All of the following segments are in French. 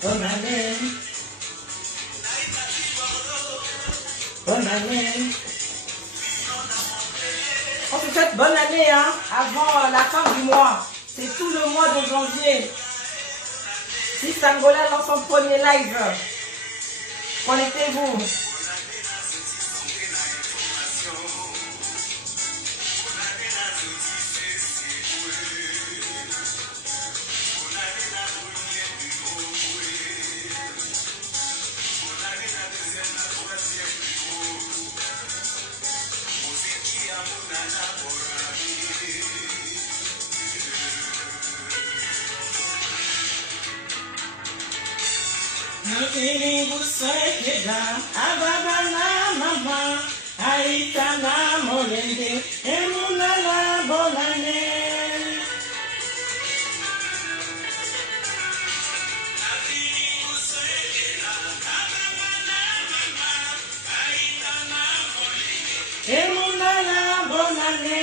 Bonne année. Bonne année. On se souhaite bonne année hein, avant la fin du mois. C'est tout le mois de janvier. Si Angola lance son premier live, connectez-vous. Mama, Aitana Molende, Emunala Bolane. Emunala Bolane.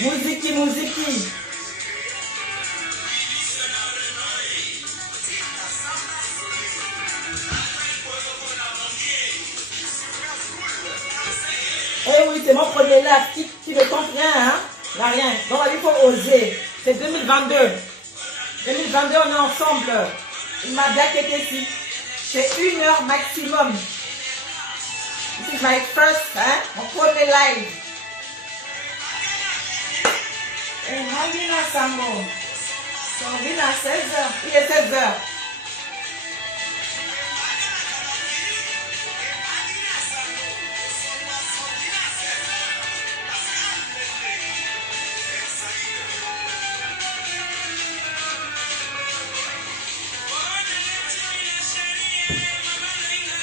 Musique. Eh oui, c'est mon premier live. Qui ne compte rien, hein? N'a rien. Donc, il faut oser. C'est 2022. 2022, on est ensemble. Il m'a bien quitté ici. C'est 1 heure maximum. This is my first, hein? Mon premier live. Et Magina Sambo. On vient à 16h. Il est 16h.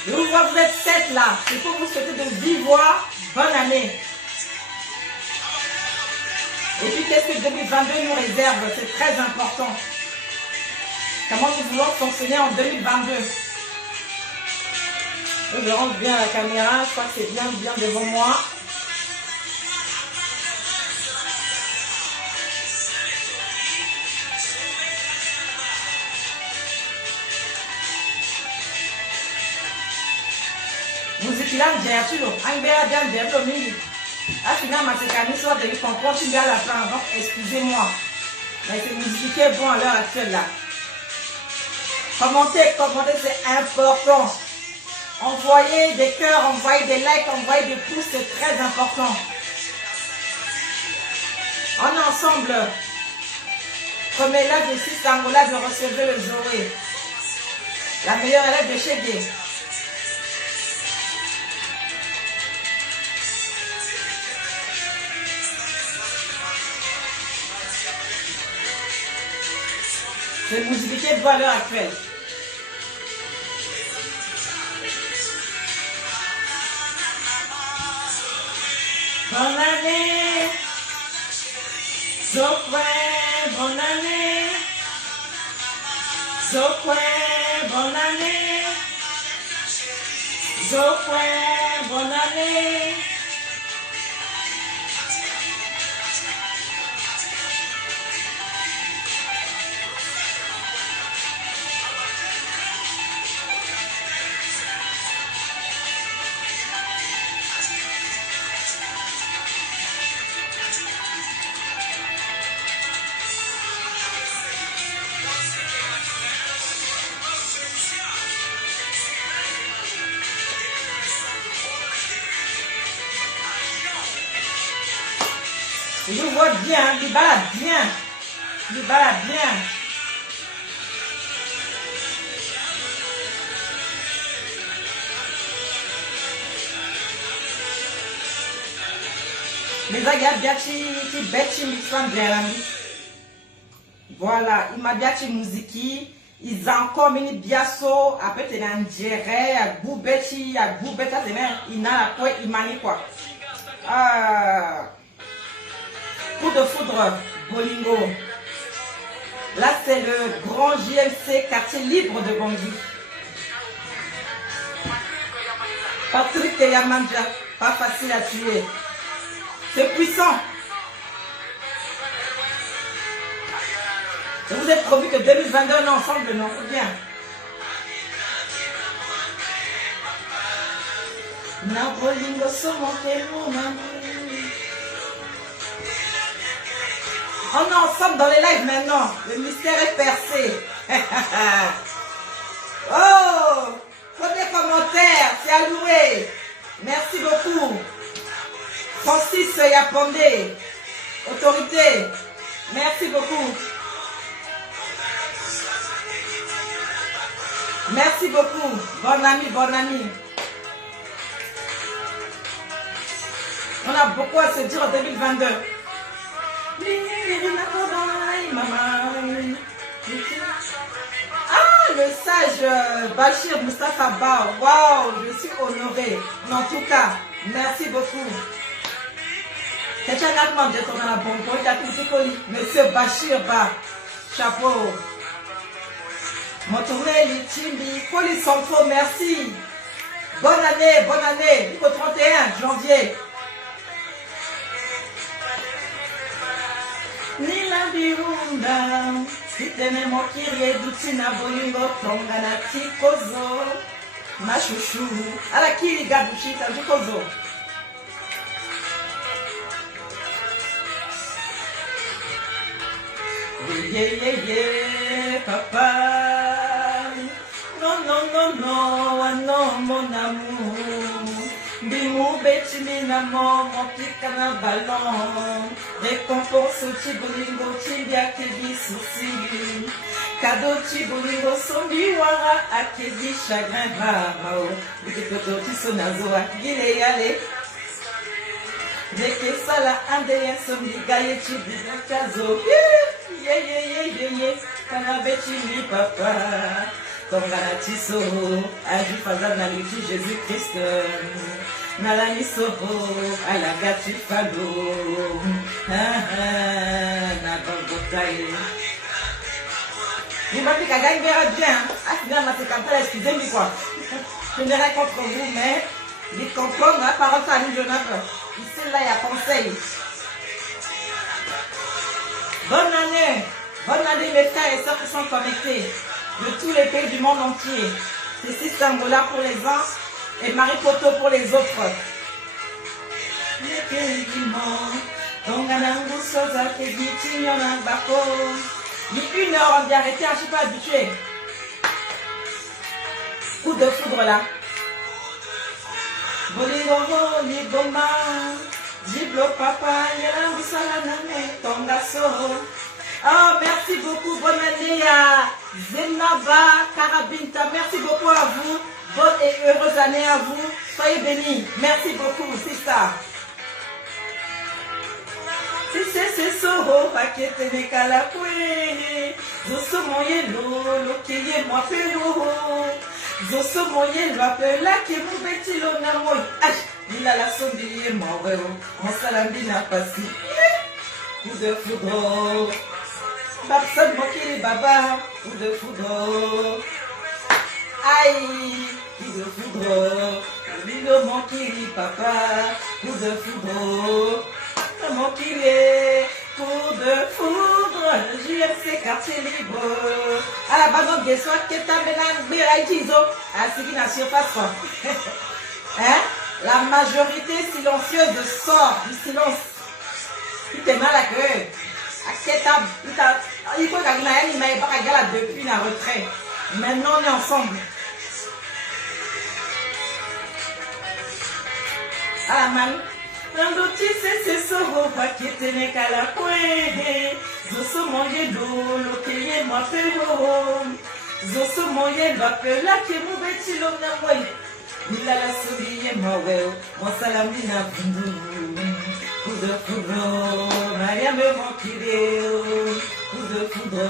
Je vous vois, vous êtes 7 là. Il faut vous souhaiter de vivre bonne année. Et puis, qu'est-ce que 2022 nous réserve? C'est très important. Comment nous voulons fonctionner en 2022? Je rentre bien à la caméra. Je crois que c'est bien devant moi. Musique là, j'ai sûr. Ah, finalement, c'est qu'à nous, soit de comprendre, tu gardes la fin. Donc, excusez-moi. Mais c'est musique qui est bon à l'heure actuelle là. Commentez, c'est important. Envoyez des cœurs, envoyez des likes, envoyez des pouces, c'est très important. On est ensemble. Premier live de 6 Angola, je recevais le Zoé. La meilleure élève de chez Gay. C'est musique de valeur actuelle. Bonne année. Bonne année. Bonne année. Bonne année. Je vois bien, il balade bien. Il balade bien. Mais ça, il y a bien qui bête voilà, il m'a bien qui musique. Ils ont encore mis biasso, après t'es en dirait, à goubeti, il n'a quoi, il manie quoi. Coup de foudre, Bolingo. Là, c'est le grand JMC, quartier libre de Bangui. Patrick Teyamandja, pas facile à tuer. C'est puissant. Je vous ai promis que 2022, on est ensemble, non? Bien. On est ensemble dans les lives maintenant. Le mystère est percé. Oh! Premier commentaire, c'est alloué. Merci beaucoup. Francis Yapondé. Autorité. Merci beaucoup. Merci beaucoup. Bon ami, bon ami. On a beaucoup à se dire en 2022. Ah, le sage Bachir Moustapha Ba. Waouh, je suis honorée. En tout cas, merci beaucoup. C'est un allemand de ton bonne. Monsieur Bachir Ba. Chapeau. Motouré, Chimbi, Police Centro, merci. Bonne année, jusqu'au 31 janvier. Nila Birunda, Sitene Mokirie, Dutina Bolingo, Tongana Tikozo, ma chouchou, Alakiri Gabuchita, Tikozo. Yeah, papa. Non, mon amour. Bimou betimi namo, mon pikana ballon. Récompense au Tibolingo, Tibia Kebi souci. Cadeau Tibolingo, sombi wara, Akebi chagrin mao. Bikikoto tisonazo, Akile yale. Neke sala andeyen sombi gaye Tibia kazo. Yeah. Kanabetimi papa. Tonganatiso, Ajifazana Liti Jésus-Christ, Nalaniso, Alagati Fado, Nabagotaye. Il m'a dit qu'à gagner bien. Ah, finalement, c'est comme ça, excusez-moi quoi. Je n'ai rien contre vous, mais il comprend la parole à nous, Jonathan. Ici, là, il y a conseil. Bonne année, mes frères et sœurs qui sont connectés de tous les pays du monde entier. C'est Sistangola pour les uns et Marie Poto pour les autres. Il y a 1 heure, on dit arrêter, je ne suis pas habituée. Coup de foudre là. Oh, merci beaucoup. Bonne année à Zenaba Karabinta. Merci beaucoup à vous. Bonne et heureuse année à vous. Soyez bénis. Merci beaucoup, c'est ça. C'est Soho, Pakete Nekalakwe. Zoso moye lo, keye moi pelo. Zoso moye lo apela ke mu betilo na moi. Ah, il a la sombier moi, ouais, mon salambi n'a pas si. Coup de foudre. Babson Mokiri Baba, coup de foudre. Aïe, coup de foudre. Lilo Mokiri Papa, coup de foudre. Mokiri, coup de foudre. JMC quartier libre. À la bande de soins, Keta Menan Biraïtizo. À Sigi na surface quoi. Hein? La majorité silencieuse sort du silence. Tu t'es mal à cœur. Il faut qu'il m'ait pas regardé depuis la retraite. Maintenant, on est ensemble. À la man. Nandoti c'est soro pa kitene kala kwe. Zoso moye do lo keye ma pero. Zoso moye ba pela ke mu beti lo na moye. Nila la sobiye ma weo. Mon salami na bundu. Kudo kudo. Maria me mokireo. Kudo kudo.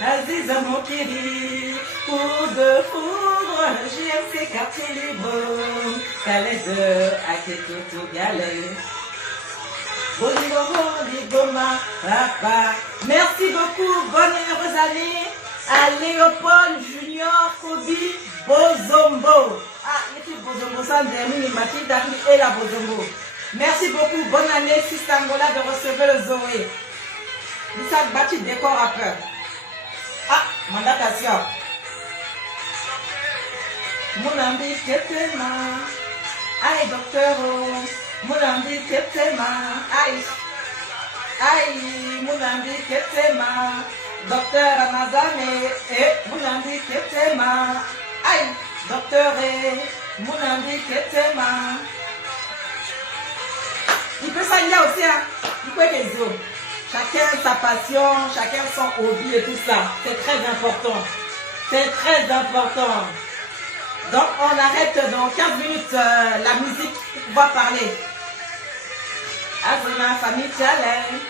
Aziza mokiri. Kudo kudo. JMC quartier libre. Calais de Aketo Galais. Papa. Merci beaucoup, bonne et heureuse année à Léopold Junior Kobi Bozombo. Ah, l'équipe Bozombo, ça me dit, Mathilde Daphne et la Bozombo. Merci beaucoup, bonne année, Sistangola de recevoir le Zoé. Lisa Bati décor à peur. Ah, mandatation. Mon ami Ketema. Aïe, docteur. Mon ami Ketema. Aïe. Aïe, mon ami Ketema. Docteur Amazane. Eh, mon ami Ketema. Aïe, docteur. Mon ami Ketema. Il peut s'allier aussi, hein. Il peut les autres. Chacun sa passion, chacun son hobby et tout ça. C'est très important. C'est très important. Donc, on arrête dans 15 minutes la musique pour pouvoir parler. Azuna famille challenge.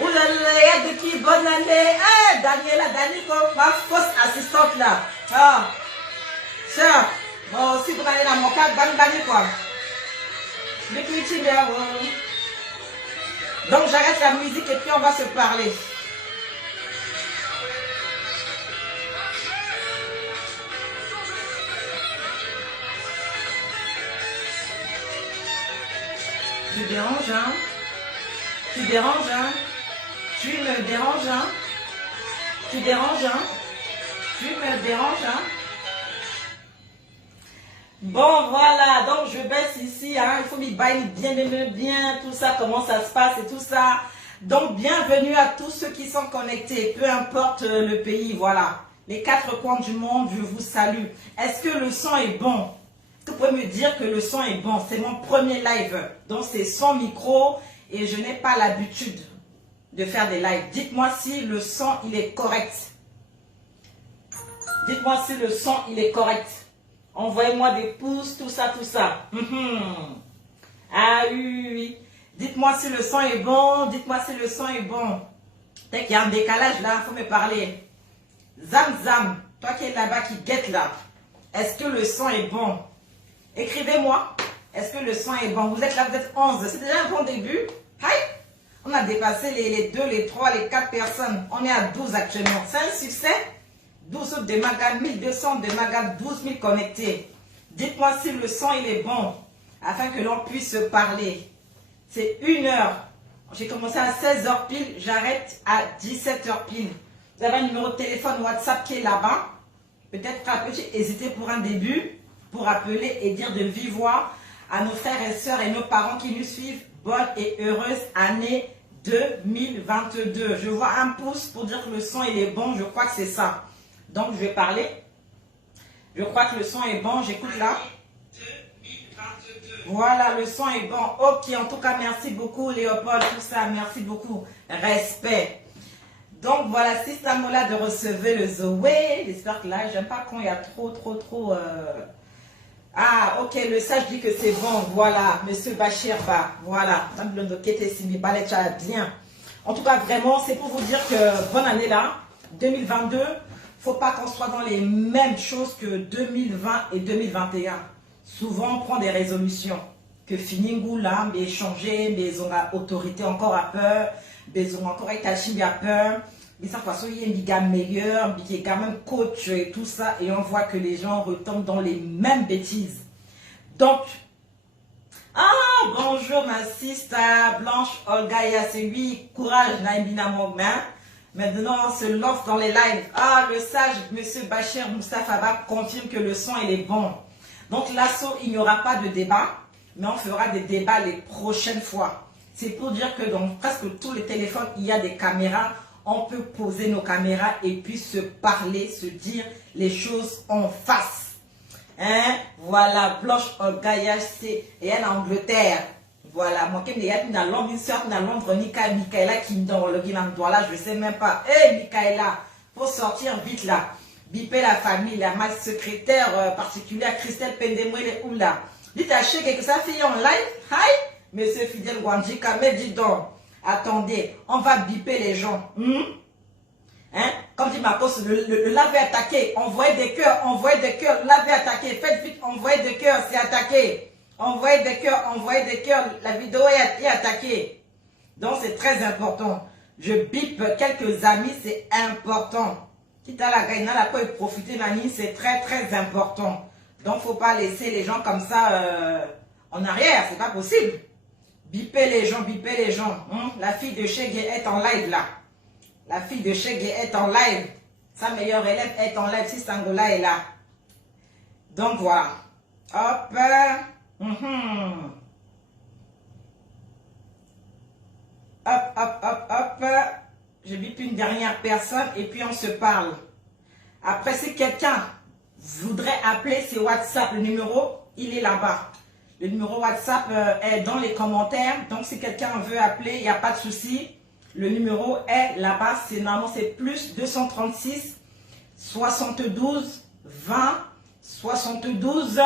Oulala, de qui bonne année. Eh, Daniela, ma fausse assistante là. Ah, sœur, bon, si vous allez dans mon cas, bani quoi. Donc, j'arrête la musique et puis on va se parler. Tu déranges, hein? Tu déranges, hein? Tu me déranges, hein? Tu déranges, hein? Tu me déranges, hein? Bon, voilà, donc je baisse ici, hein? Il faut m'y bailler bien, tout ça, comment ça se passe et tout ça. Donc, bienvenue à tous ceux qui sont connectés, peu importe le pays, voilà. Les 4 coins du monde, je vous salue. Est-ce que le son est bon? Vous pouvez me dire que le son est bon. C'est mon premier live. Donc, c'est sans micro et je n'ai pas l'habitude de faire des lives. Dites-moi si le son, il est correct. Dites-moi si le son, il est correct. Envoyez-moi des pouces, tout ça, tout ça. Ah oui. Dites-moi si le son est bon. Dites-moi si le son est bon. Peut-être qu'il y a un décalage là, il faut me parler. Zam, toi qui es là-bas, qui guette là. Est-ce que le son est bon? Écrivez-moi, est-ce que le son est bon? Vous êtes là, vous êtes 11. C'est déjà un bon début. Hi. On a dépassé les 2, les 3, les 4 personnes. On est à 12 actuellement. C'est un succès. 12 de Magal, 1200 de Magal, 12 000 connectés. Dites-moi si le son il est bon, afin que l'on puisse se parler. C'est 1 heure. J'ai commencé à 16h pile, j'arrête à 17h pile. Vous avez un numéro de téléphone WhatsApp qui est là-bas. Peut-être hésiter pour un début. Pour appeler et dire de vive voix à nos frères et sœurs et nos parents qui nous suivent, bonne et heureuse année 2022. Je vois un pouce pour dire que le son il est bon, je crois que c'est ça. Donc je vais parler. Je crois que le son est bon, j'écoute là. Voilà, le son est bon. Ok, en tout cas, merci beaucoup Léopold, tout ça, merci beaucoup. Respect. Donc voilà, si Samola de recevoir le Zoé, j'espère que là, j'aime pas quand il y a trop. Ah, ok, le sage dit que c'est bon, voilà, monsieur Bachir, voilà, bien. En tout cas, vraiment, c'est pour vous dire que bonne année là, 2022, faut pas qu'on soit dans les mêmes choses que 2020 et 2021. Souvent, on prend des résolutions, que finingou là, mais changer, mais on a autorité encore à peur, mais on a encore étachi à peur. Mais ça, de toute façon, il y a une gamme meilleure, qui est quand même coach et tout ça, et on voit que les gens retombent dans les mêmes bêtises. Donc, bonjour ma sister Blanche Olga Yasewi, courage Naïmina Mogman. Maintenant, on se lance dans les lives. Ah, le sage monsieur Bachir Moustapha Ba confirme que le son il est bon. Donc, l'assaut, il n'y aura pas de débat, mais on fera des débats les prochaines fois. C'est pour dire que dans presque tous les téléphones, il y a des caméras. On peut poser nos caméras et puis se parler, se dire les choses en face. Hein? Voilà, Blanche Gaillage, c'est en Angleterre. Voilà, moi qui me dis, dans Londres, une soeur dans Londres, Michaela qui me donne le guinant là, je ne sais même pas. Hé, Michaela, faut sortir vite là. Biper la famille, la ma secrétaire particulière, Christelle Pendemoué, ou là. Dites à Cheikh que ça fait en live. Hi, monsieur Fidel Wandjika, mais dis donc, attendez, on va biper les gens. Hein? Comme dit Marcos, le lavé attaqué, envoyez des cœurs, lavé attaqué, faites vite, envoyez des cœurs, c'est attaqué. Envoyez des cœurs, la vidéo est attaquée. Donc c'est très important. Je bip quelques amis, c'est important. Quitte à la gagne, la quoi profiter Nani, c'est très très important. Donc faut pas laisser les gens comme ça en arrière, c'est pas possible. Bipez les gens. La fille de Cheikh est en live là. La fille de Cheikh est en live. Sa meilleure élève est en live si Sangola est là. Donc voilà. Hop. Hop. Je bip une dernière personne et puis on se parle. Après, si quelqu'un voudrait appeler, c'est WhatsApp. Le numéro, il est là-bas. Le numéro WhatsApp est dans les commentaires. Donc, si quelqu'un veut appeler, il n'y a pas de souci. Le numéro est là-bas. Normalement, c'est plus 236 72 20 72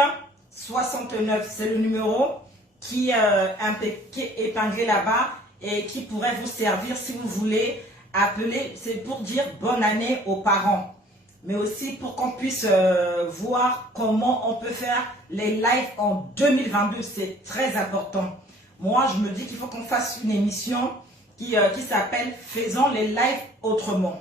69. C'est le numéro qui est épinglé là-bas et qui pourrait vous servir si vous voulez appeler. C'est pour dire bonne année aux parents. Mais aussi pour qu'on puisse voir comment on peut faire les lives en 2022. C'est très important. Moi, je me dis qu'il faut qu'on fasse une émission qui s'appelle « Faisons les lives autrement ».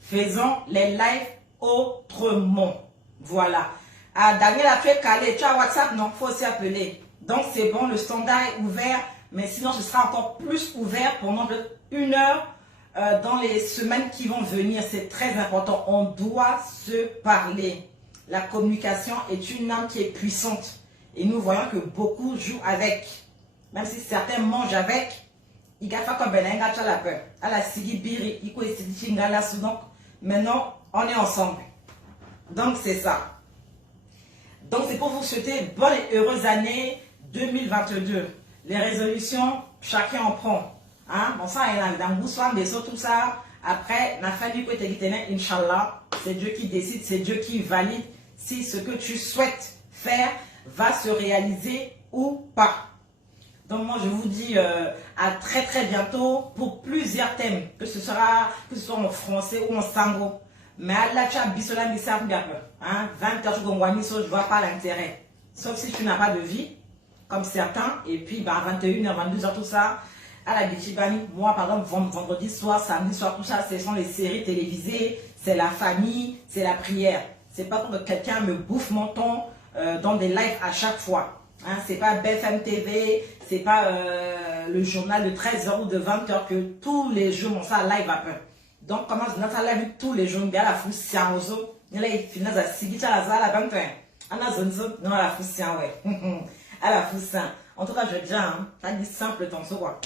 Faisons les lives autrement. Voilà. Ah, Daniel a fait caler. Tu as WhatsApp? Non, il faut aussi appeler. Donc, c'est bon, le standard est ouvert. Mais sinon, ce sera encore plus ouvert pendant 1 heure dans les semaines qui vont venir. C'est très important. On doit se parler. La communication est une arme qui est puissante. Et nous voyons que beaucoup jouent avec. Même si certains mangent avec. Il y a comme Belenga, tu as la peur. À la Sigibiri, il y a donc maintenant, on est ensemble. Donc, c'est ça. Donc, c'est pour vous souhaiter bonne et heureuse année 2022. Les résolutions, chacun en prend. Hein? Bon, ça, il y a dans tout ça. Après, la famille peut être Inch'Allah. C'est Dieu qui décide, c'est Dieu qui valide si ce que tu souhaites faire va se réaliser ou pas. Donc, moi, je vous dis à très très bientôt pour plusieurs thèmes, que ce soit en français ou en sango. Mais là, tu as bisola misa hein, 20 heures, je ne vois pas l'intérêt. Sauf si tu n'as pas de vie, comme certains, et puis bah, 21h, 22h, tout ça. À la Bichibani, moi, par exemple, vendredi soir, samedi soir, tout ça, ce sont les séries télévisées, c'est la famille, c'est la prière. C'est pas pour que quelqu'un me bouffe mon temps dans des lives à chaque fois. Hein, c'est pas BFM TV, c'est pas le journal de 13h ou de 20h que tous les jours on ça live un peu. Donc comment je n'ai live tous les jours bien la foussian ozo, il a fini à sigiter à la zala bantin. Ana zonzo non à la foussian ouais. À la foussian. En tout cas je dis hein, ça dit simple ton so quoi.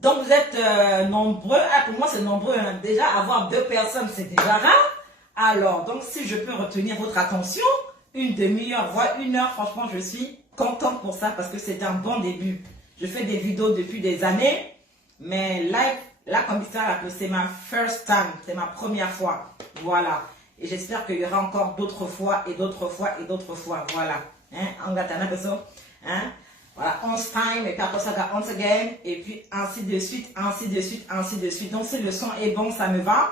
Donc vous êtes nombreux, ah, pour moi c'est nombreux hein. Déjà avoir 2 personnes c'est déjà rare. Alors donc si je peux retenir votre attention, une demi-heure, voire 1 heure, franchement, je suis contente pour ça parce que c'est un bon début. Je fais des vidéos depuis des années, mais live, là, comme ça, c'est ma first time, c'est ma première fois. Voilà. Et j'espère qu'il y aura encore d'autres fois et d'autres fois et d'autres fois. Voilà. Hein? Hein? Voilà, 11 time, et puis après ça, 11 again, et puis ainsi de suite, ainsi de suite, ainsi de suite. Donc, si le son est bon, ça me va.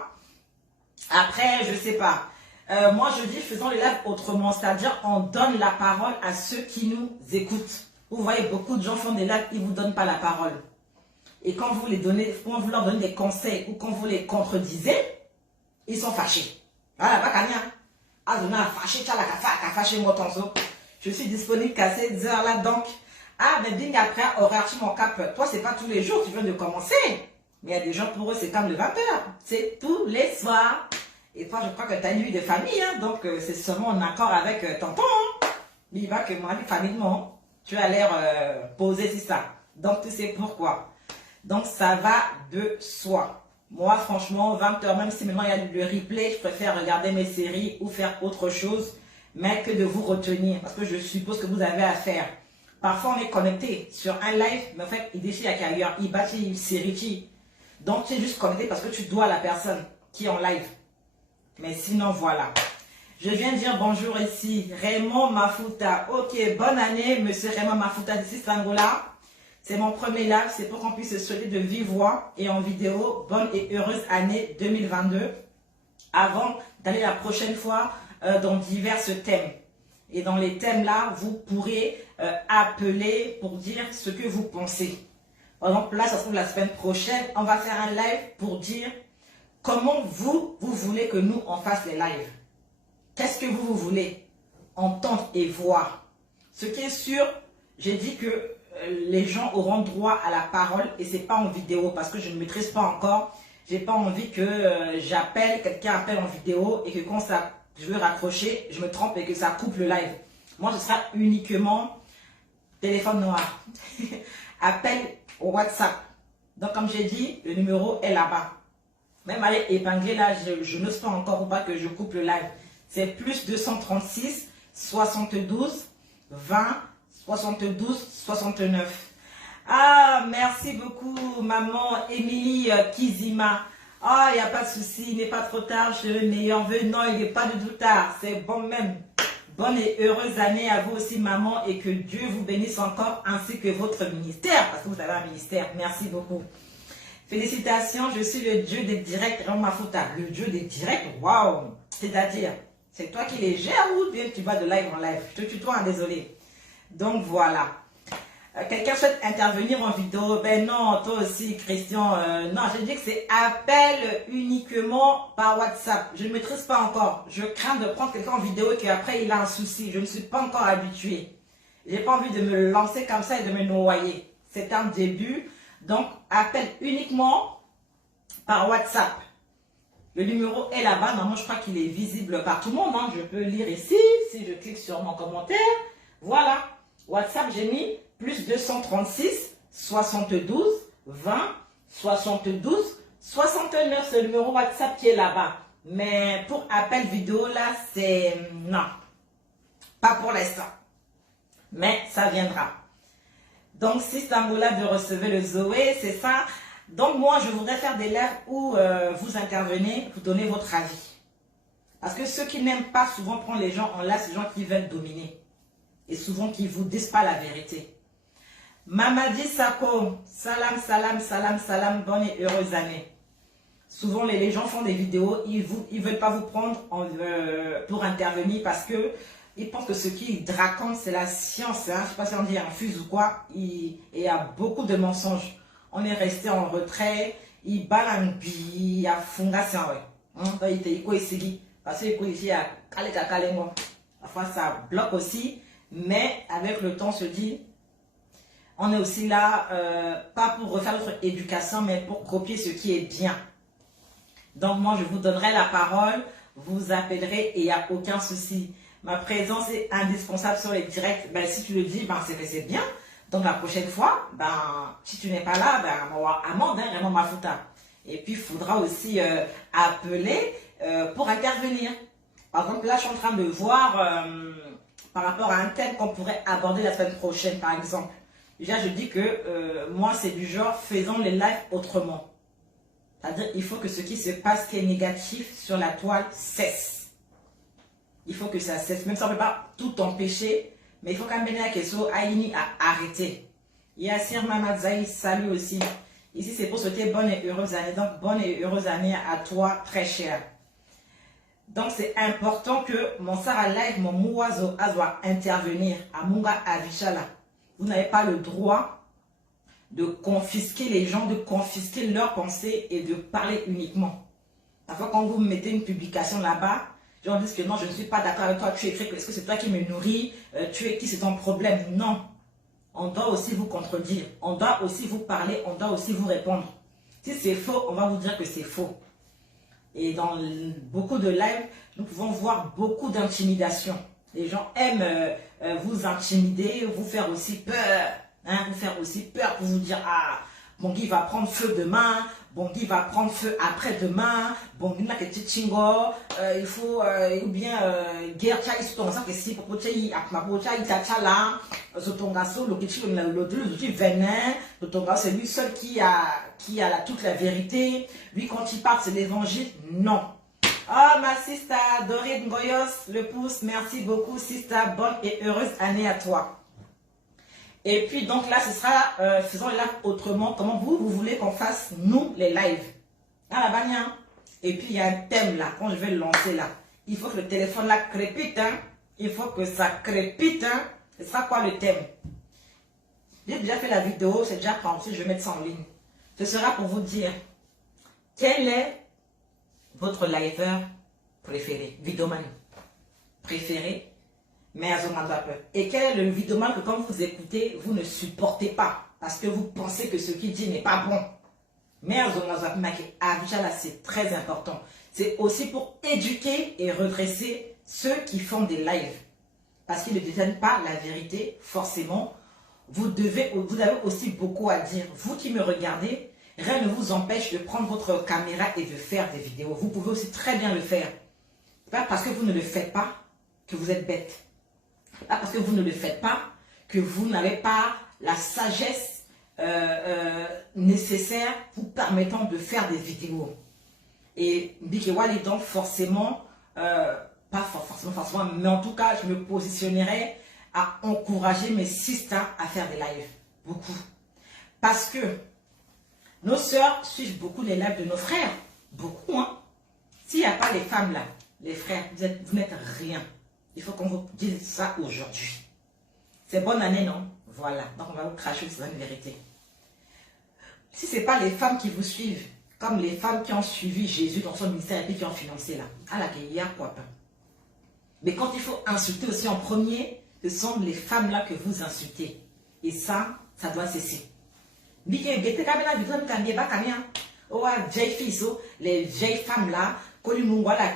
Après, je sais pas. Moi, je dis, faisons les lives autrement, c'est-à-dire on donne la parole à ceux qui nous écoutent. Vous voyez, beaucoup de gens font des lives, ils ne vous donnent pas la parole. Et quand vous leur donnez des conseils ou quand vous les contredisez, ils sont fâchés. Voilà, pas qu'à ah, je fâché, fâché, moi, je suis disponible qu'à ces heures-là, donc. Ah, mais bien après, horaire, tu m'en capes. Toi, c'est pas tous les jours, tu viens de commencer. Mais il y a des gens, pour eux, c'est comme le 20h. C'est tous les soirs. Et toi, je crois que tu as une vie de famille, hein, donc c'est seulement en accord avec tonton. Hein. Mais il va que moi, familièrement, tu as l'air posé, c'est ça. Donc, tu sais pourquoi. Donc, ça va de soi. Moi, franchement, 20h, même si maintenant il y a le replay, je préfère regarder mes séries ou faire autre chose. mais que de vous retenir, parce que je suppose que vous avez affaire. Parfois, on est connecté sur un live, mais en fait, il déchire à carrière, il bâtit, il s'irrite. Donc, tu es juste connecté parce que tu dois à la personne qui est en live. Mais sinon, voilà. Je viens dire bonjour ici, Raymond Mafuta. Ok, bonne année, monsieur Raymond Mafuta d'ici Sangola. C'est mon premier live, c'est pour qu'on puisse se souhaiter de vive voix et en vidéo. Bonne et heureuse année 2022. Avant d'aller la prochaine fois dans divers thèmes. Et dans les thèmes là, vous pourrez appeler pour dire ce que vous pensez. Par exemple, là, ça se trouve la semaine prochaine, on va faire un live pour dire comment vous voulez que nous, on fasse les lives. Qu'est-ce que vous voulez entendre et voir? Ce qui est sûr, j'ai dit que les gens auront droit à la parole et c'est pas en vidéo parce que je ne maîtrise pas encore. J'ai pas envie que j'appelle, quelqu'un appelle en vidéo et que quand ça, je veux raccrocher, je me trompe et que ça coupe le live. Moi, ce sera uniquement téléphone noir. Appel au WhatsApp. Donc, comme j'ai dit, le numéro est là-bas. Même aller épingler là, je n'ose pas encore ou pas que je coupe le live. C'est plus 236 72 20 72 69. Ah, merci beaucoup, maman Émilie Kizima. Ah, il n'y a pas de souci, il n'est pas trop tard, je le meilleur vœu. Non, il n'est pas du tout tard, c'est bon même. Bonne et heureuse année à vous aussi, maman, et que Dieu vous bénisse encore, ainsi que votre ministère, parce que vous avez un ministère. Merci beaucoup. Félicitations, je suis le Dieu des directs, Raymond Mafuta. Le Dieu des directs, waouh. C'est-à-dire, c'est toi qui les gères ou bien tu vas de live en live? Je te tutoie, désolé. Donc voilà. Quelqu'un souhaite intervenir en vidéo? Ben non, toi aussi, Christian. Non, je dis que c'est appel uniquement par WhatsApp. Je ne maîtrise pas encore. Je crains de prendre quelqu'un en vidéo et qu'après il a un souci. Je ne suis pas encore habituée. J'ai pas envie de me lancer comme ça et de me noyer. C'est un début. Donc, appel uniquement par WhatsApp. Le numéro est là-bas. Normalement, je crois qu'il est visible par tout le monde. Hein. Je peux lire ici. Si je clique sur mon commentaire. Voilà. WhatsApp, j'ai mis plus 236 72 20 72 69. C'est le numéro WhatsApp qui est là-bas. Mais pour appel vidéo, là, c'est... Non. Pas pour l'instant. Mais ça viendra. Donc, si Sangola de recevoir le Zoé, c'est ça. Donc, moi, je voudrais faire des lives où vous intervenez, vous donnez votre avis. Parce que ceux qui n'aiment pas souvent prendre les gens en live, c'est les gens qui veulent dominer. Et souvent qui ne vous disent pas la vérité. Mamadi Sako, salam, salam, salam, salam, bonne et heureuse année. Souvent, les gens font des vidéos, ils ne veulent pas vous prendre pour intervenir parce que ils pensent que ce qu'ils racontent, c'est la science. Hein? Je ne sais pas si on dit infuse ou quoi. Il y a beaucoup de mensonges. On est resté en retrait. Il balangue, il y a funga sans ouais. Il était ici. Parce que ici, parfois, ça bloque aussi. Mais avec le temps, on se dit, on est aussi là, pas pour refaire notre éducation, mais pour copier ce qui est bien. Donc, moi, je vous donnerai la parole, vous appellerez et il n'y a aucun souci. Ma présence est indispensable sur les directs. Ben, si tu le dis, ben, c'est bien. Donc, la prochaine fois, ben, si tu n'es pas là, ben, on va avoir amende, hein, Raymond Mafuta. Et puis, il faudra aussi appeler pour intervenir. Par exemple, là, je suis en train de voir par rapport à un thème qu'on pourrait aborder la semaine prochaine, par exemple. Déjà, je dis que moi, c'est du genre, faisons les lives autrement. C'est-à-dire, il faut que ce qui se passe, qui est négatif sur la toile, cesse. Il faut que ça cesse. Même si on ne peut pas tout empêcher, mais il faut quand même venir à question à arrêter. Yassir Mamadzaï, salut aussi. Ici, c'est pour souhaiter bonne et heureuse année. Donc, bonne et heureuse année à toi, très cher. Donc, c'est important que mon Sarah Live, mon Mouazo, doit intervenir à Munga Avishala. Vous n'avez pas le droit de confisquer les gens, de confisquer leurs pensées et de parler uniquement. Parfois, quand vous mettez une publication là-bas, les gens disent que non, je ne suis pas d'accord avec toi, tu écris, est-ce que c'est toi qui me nourris, tu es qui, c'est ton problème? Non. On doit aussi vous contredire, on doit aussi vous parler, on doit aussi vous répondre. Si c'est faux, on va vous dire que c'est faux. Et dans beaucoup de lives, nous pouvons voir beaucoup d'intimidation. Les gens aiment vous intimider, vous faire aussi peur. Hein, vous faire aussi peur pour vous dire, ah, mon Guy va prendre feu demain, bon, qui va prendre feu après-demain, bon, il il faut, ou bien, guerre, ça que si, pour que c'est lui seul qui a toute la vérité. Lui, quand il parle, c'est l'évangile. Non. Ah, ma sister Dorine Goyos, le pouce, merci beaucoup, sister. Bonne et heureuse année à toi. Et puis, donc là, ce sera, faisons les lives autrement. Comment vous voulez qu'on fasse, nous, les lives. Ah, la bagnole. Et puis, il y a un thème là, quand je vais le lancer là. Il faut que le téléphone là crépite, hein. Il faut que ça crépite, hein. Ce sera quoi le thème? J'ai déjà fait la vidéo, c'est déjà pensé, je vais mettre ça en ligne. Ce sera pour vous dire, quel est votre liveur préféré, vidéoman préféré, mais à et quel est le vidéoman que quand vous écoutez, vous ne supportez pas, parce que vous pensez que ce qu'il dit n'est pas bon. Mais c'est très important. C'est aussi pour éduquer et redresser ceux qui font des lives. Parce qu'ils ne détiennent pas la vérité, forcément. Vous avez aussi beaucoup à dire. Vous qui me regardez, rien ne vous empêche de prendre votre caméra et de faire des vidéos. Vous pouvez aussi très bien le faire. Pas parce que vous ne le faites pas que vous êtes bête. Pas parce que vous ne le faites pas que vous n'avez pas la sagesse nécessaire vous permettant de faire des vidéos. Et Bikewali, donc forcément, pas forcément, mais en tout cas, je me positionnerai à encourager mes sisters à faire des lives. Beaucoup. Parce que nos sœurs suivent beaucoup les lives de nos frères. Beaucoup, hein. S'il n'y a pas les femmes là, les frères, vous n'êtes rien. Il faut qu'on vous dise ça aujourd'hui. C'est bonne année, non? Voilà. Donc, on va vous cracher, c'est une vérité. Si ce n'est pas les femmes qui vous suivent, comme les femmes qui ont suivi Jésus dans son ministère et puis qui ont financé là, à la qu'il y a quoi pas. Mais quand il faut insulter aussi en premier, ce sont les femmes là que vous insultez. Et ça doit cesser. Les vieilles femmes là,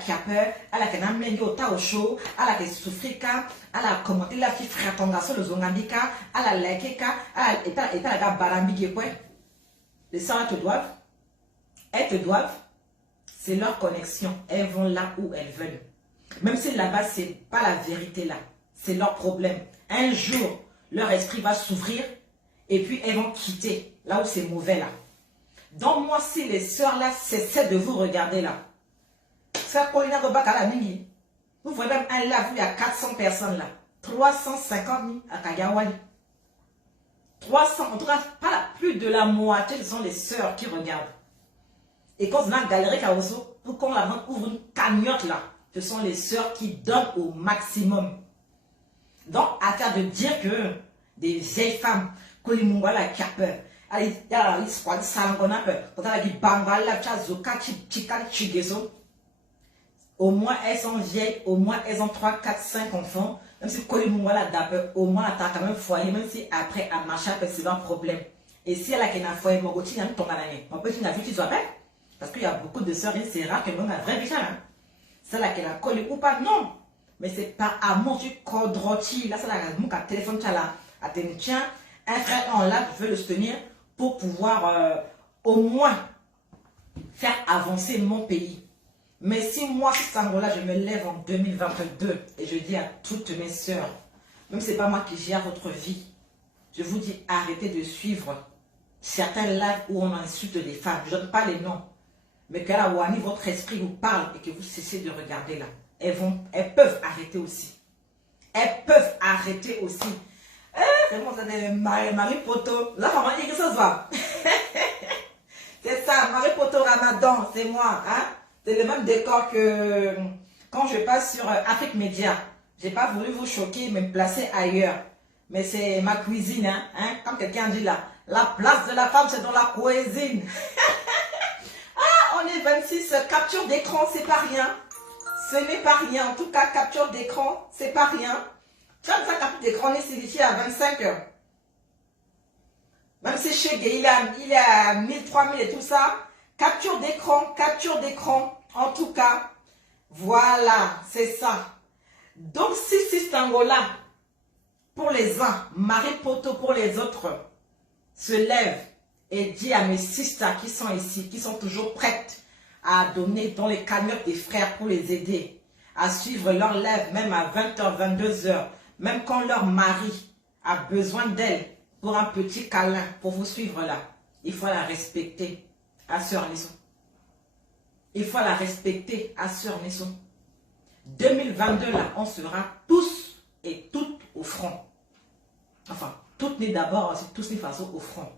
qui a peur, elle a au show, elle a souffert, elle a commenté la fille frère ton garçon, le zongambika, elle a liké, elle a la barambiki. Les sœurs elles te doivent, c'est leur connexion. Elles vont là où elles veulent. Même si là-bas, ce n'est pas la vérité là. C'est leur problème. Un jour, leur esprit va s'ouvrir et puis elles vont quitter là où c'est mauvais là. Donc moi, si les sœurs là cessaient de vous regarder là, vous voyez même un live où il y a 400 personnes là. 350 000 à Kagawali. 300, en tout cas, pas plus de la moitié, ce sont les sœurs qui regardent. Et quand on a galéré Kaoso, pour qu'on la vente ouvre une cagnotte là, ce sont les sœurs qui donnent au maximum. Donc, à faire de dire que des vieilles femmes, Kolimungwala qui a peur, au moins elles sont vieilles, au moins elles ont 3, 4, 5 enfants. Même si Kolimungwala d'après, au moins elle a quand même foyer, même si après elle marche, c'est un problème. Et si elle a qu'un foyer, mon petit n'a pas ton année. On peut dire tu dois parce qu'il y a beaucoup de sœurs, c'est rare que l'on a vrai déjà. Celle-là qui a collé ou pas, non. Mais c'est pas amour du codroti. Là, c'est la téléphone qui a là. Tiens, un frère en là, je veux le soutenir pour pouvoir au moins faire avancer mon pays. Mais si moi, ce sango-là, je me lève en 2022 et je dis à toutes mes sœurs, même si ce n'est pas moi qui gère votre vie, je vous dis arrêtez de suivre certains lives où on insulte les femmes. Je ne donne pas les noms. Mais que là, votre esprit vous parle et que vous cessez de regarder là. Elles peuvent arrêter aussi. Elles peuvent arrêter aussi. C'est bon, ça c'est Marie Poto. Là, on va dire que ça se va. C'est ça, Marie Poto Ramadan, c'est moi. Hein? C'est le même décor que quand je passe sur Afrique Média. Je n'ai pas voulu vous choquer, mais me placer ailleurs. Mais c'est ma cuisine. Hein? Comme quelqu'un dit là, la place de la femme, c'est dans la cuisine. On est 26, capture d'écran, c'est pas rien. Ce n'est pas rien. En tout cas, capture d'écran, c'est pas rien. Tu vois, ça, capture d'écran, on est signifié à 25 heures. Même si chez Gay, il est à 1000, 3000 et tout ça. Capture d'écran, en tout cas. Voilà, c'est ça. Donc, si c'est là, pour les uns, Marie Poto pour les autres, se lève Et dis à mes sisters qui sont ici, qui sont toujours prêtes à donner dans les cagnottes des frères pour les aider, à suivre leur live, même à 20h, 22h, même quand leur mari a besoin d'elle pour un petit câlin, pour vous suivre là. Il faut la respecter, à Sœur Nissou. Il faut la respecter, à Sœur Nissou. 2022 là, on sera tous et toutes au front. Enfin, toutes ni d'abord, tous ni façon au front.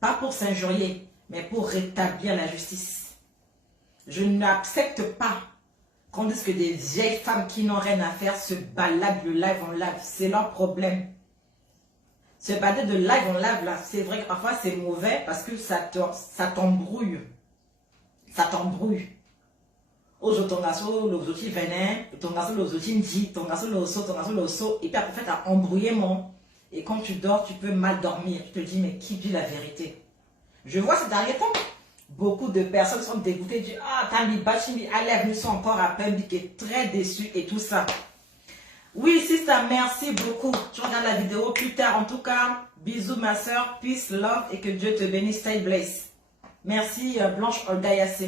Pas pour s'injurier, mais pour rétablir la justice. Je n'accepte pas qu'on dise que des vieilles femmes qui n'ont rien à faire se baladent le live en live. C'est leur problème. Se balader de live en live, là, c'est vrai que parfois c'est mauvais parce que ça t'embrouille. Ça t'embrouille. Ojo tongaso, l'ozochi venin, tongaso l'ozochi ndi, tongaso l'oso, et puis après, en fait, t'as embrouillé mon. Et quand tu dors, tu peux mal dormir. Tu te dis, mais qui dit la vérité? Je vois ces derniers temps, beaucoup de personnes sont dégoûtées du ah, Tambi Bachimi, Alève, nous sommes encore à peine, qui est très déçu et tout ça. Oui, sister, merci beaucoup. Tu regardes la vidéo plus tard. En tout cas, bisous, ma soeur, peace, love, et que Dieu te bénisse, stay blessed. Merci, Blanche Oldayase.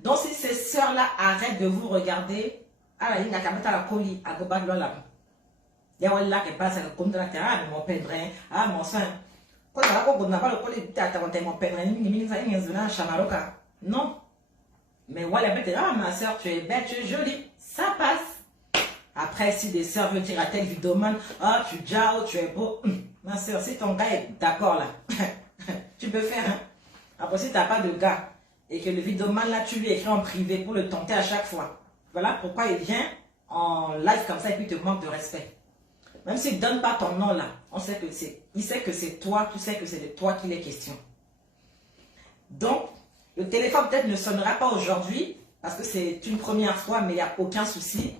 Donc, si ces sœurs-là arrêtent de vous regarder, ah, il n'y a qu'à mettre la colis, à Goba de là. Il y a là qui passe comme de la terre, ah, mon pèlerin, ah, mon sein. Quand on n'a pas le colis, mon pèlerin, non. Mais voilà, ah, ma soeur, tu es belle, tu es jolie. Ça passe. Après, si des sœurs veulent dire à tel vidéoman, ah, tu jao, tu es beau. Ma soeur, si ton gars est d'accord là, tu peux faire. Hein? Après, si tu n'as pas de gars et que le vidéoman là, tu lui écris en privé pour le tenter à chaque fois. Voilà pourquoi il vient en live comme ça et puis il te manque de respect. Même s'il ne donne pas ton nom là, on sait que il sait que c'est toi, tu sais que c'est de toi qu'il est question. Donc, le téléphone peut-être ne sonnera pas aujourd'hui parce que c'est une première fois, mais il n'y a aucun souci.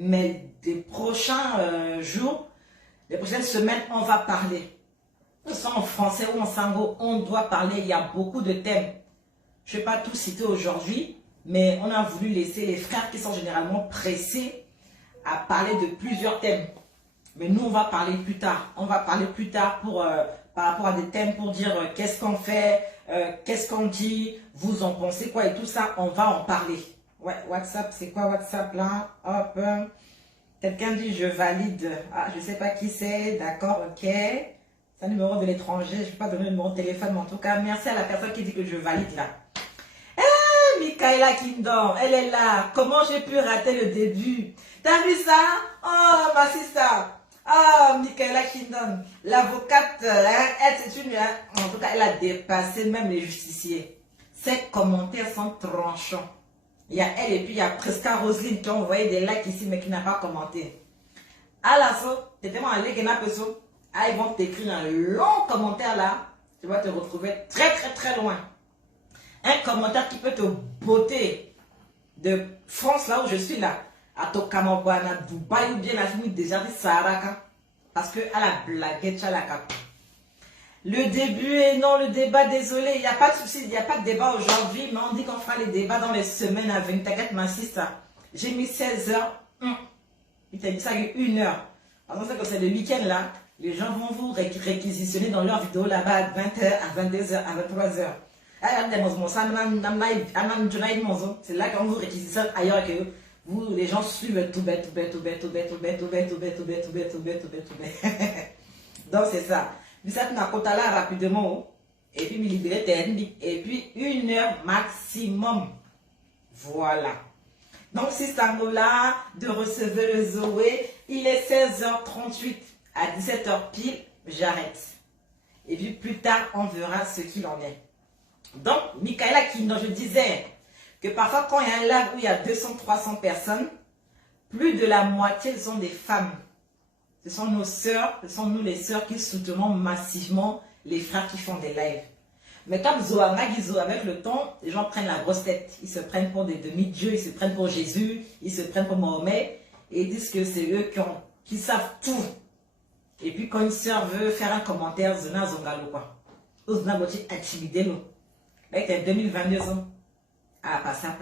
Mais des prochains jours, les prochaines semaines, on va parler. Que ce soit en français ou en sango, on doit parler. Il y a beaucoup de thèmes. Je ne vais pas tout citer aujourd'hui, mais on a voulu laisser les frères qui sont généralement pressés à parler de plusieurs thèmes. Mais nous, on va parler plus tard. On va parler plus tard par rapport à des thèmes pour dire qu'est-ce qu'on fait, qu'est-ce qu'on dit, vous en pensez quoi et tout ça, on va en parler. Ouais, WhatsApp, c'est quoi WhatsApp là? Hop. Quelqu'un dit je valide. Ah, je ne sais pas qui c'est. D'accord, ok. C'est un numéro de l'étranger. Je ne vais pas donner le numéro de téléphone, mais en tout cas, merci à la personne qui dit que je valide là. Eh, Michaela Kingdom, elle est là. Comment j'ai pu rater le début? T'as vu ça? Oh, ma sister. Ah, Michaela Kingdom, l'avocate, c'est une, en tout cas, elle a dépassé même les justiciers. Ses commentaires sont tranchants. Il y a elle et puis il y a Presca Roselyne qui ont envoyé des likes ici mais qui n'a pas commenté. À la so, t'es tellement allé que n'a pas so. Ah, ils vont t'écrire un long commentaire là. Tu vas te retrouver très très très loin. Un commentaire qui peut te botter de France là où je suis là. À Tokamabwana, Dubaï ou bien la famille déjà dit Saraka. Parce que à la blaguette, à la cap. Le début et non le débat, désolé, il n'y a pas de souci, il n'y a pas de débat aujourd'hui, mais on dit qu'on fera les débats dans les semaines à venir. T'inquiète, ma sister. J'ai mis 16 heures. Il t'a dit ça, 1 heure. Parce que c'est le week-end là, les gens vont vous réquisitionner dans leur vidéo là-bas à 20h, à 22h, à 23h. C'est là qu'on vous réquisitionne ailleurs que vous, les gens suivent tout bête, tout bête, tout bête, tout bête, tout bête, tout bête, tout bête, tout bête, tout bête, tout bête, tout bête, tout bête. Donc c'est ça. Puis ça n'a pas là rapidement. Et puis me libérer technique. Et puis 1 heure maximum. Voilà. Donc c'est ça là de recevoir le Zoé. Il est 16h38. À 17h pile, j'arrête. Et puis plus tard, on verra ce qu'il en est. Donc, Michaela Kingdom, je disais que parfois quand il y a un live où il y a 200-300 personnes, plus de la moitié sont des femmes. Ce sont nos sœurs, ce sont nous les sœurs qui soutenons massivement les frères qui font des lives. Mais comme Zohara Gizo, avec le temps, les gens prennent la grosse tête. Ils se prennent pour des demi-dieux, ils se prennent pour Jésus, ils se prennent pour Mohamed et ils disent que c'est eux qui savent tout. Et puis quand une sœur veut faire un commentaire, Zona Zongalo quoi. Zona Boti intimidé nous. Là, il est 2022 ans. Ah, pas ça.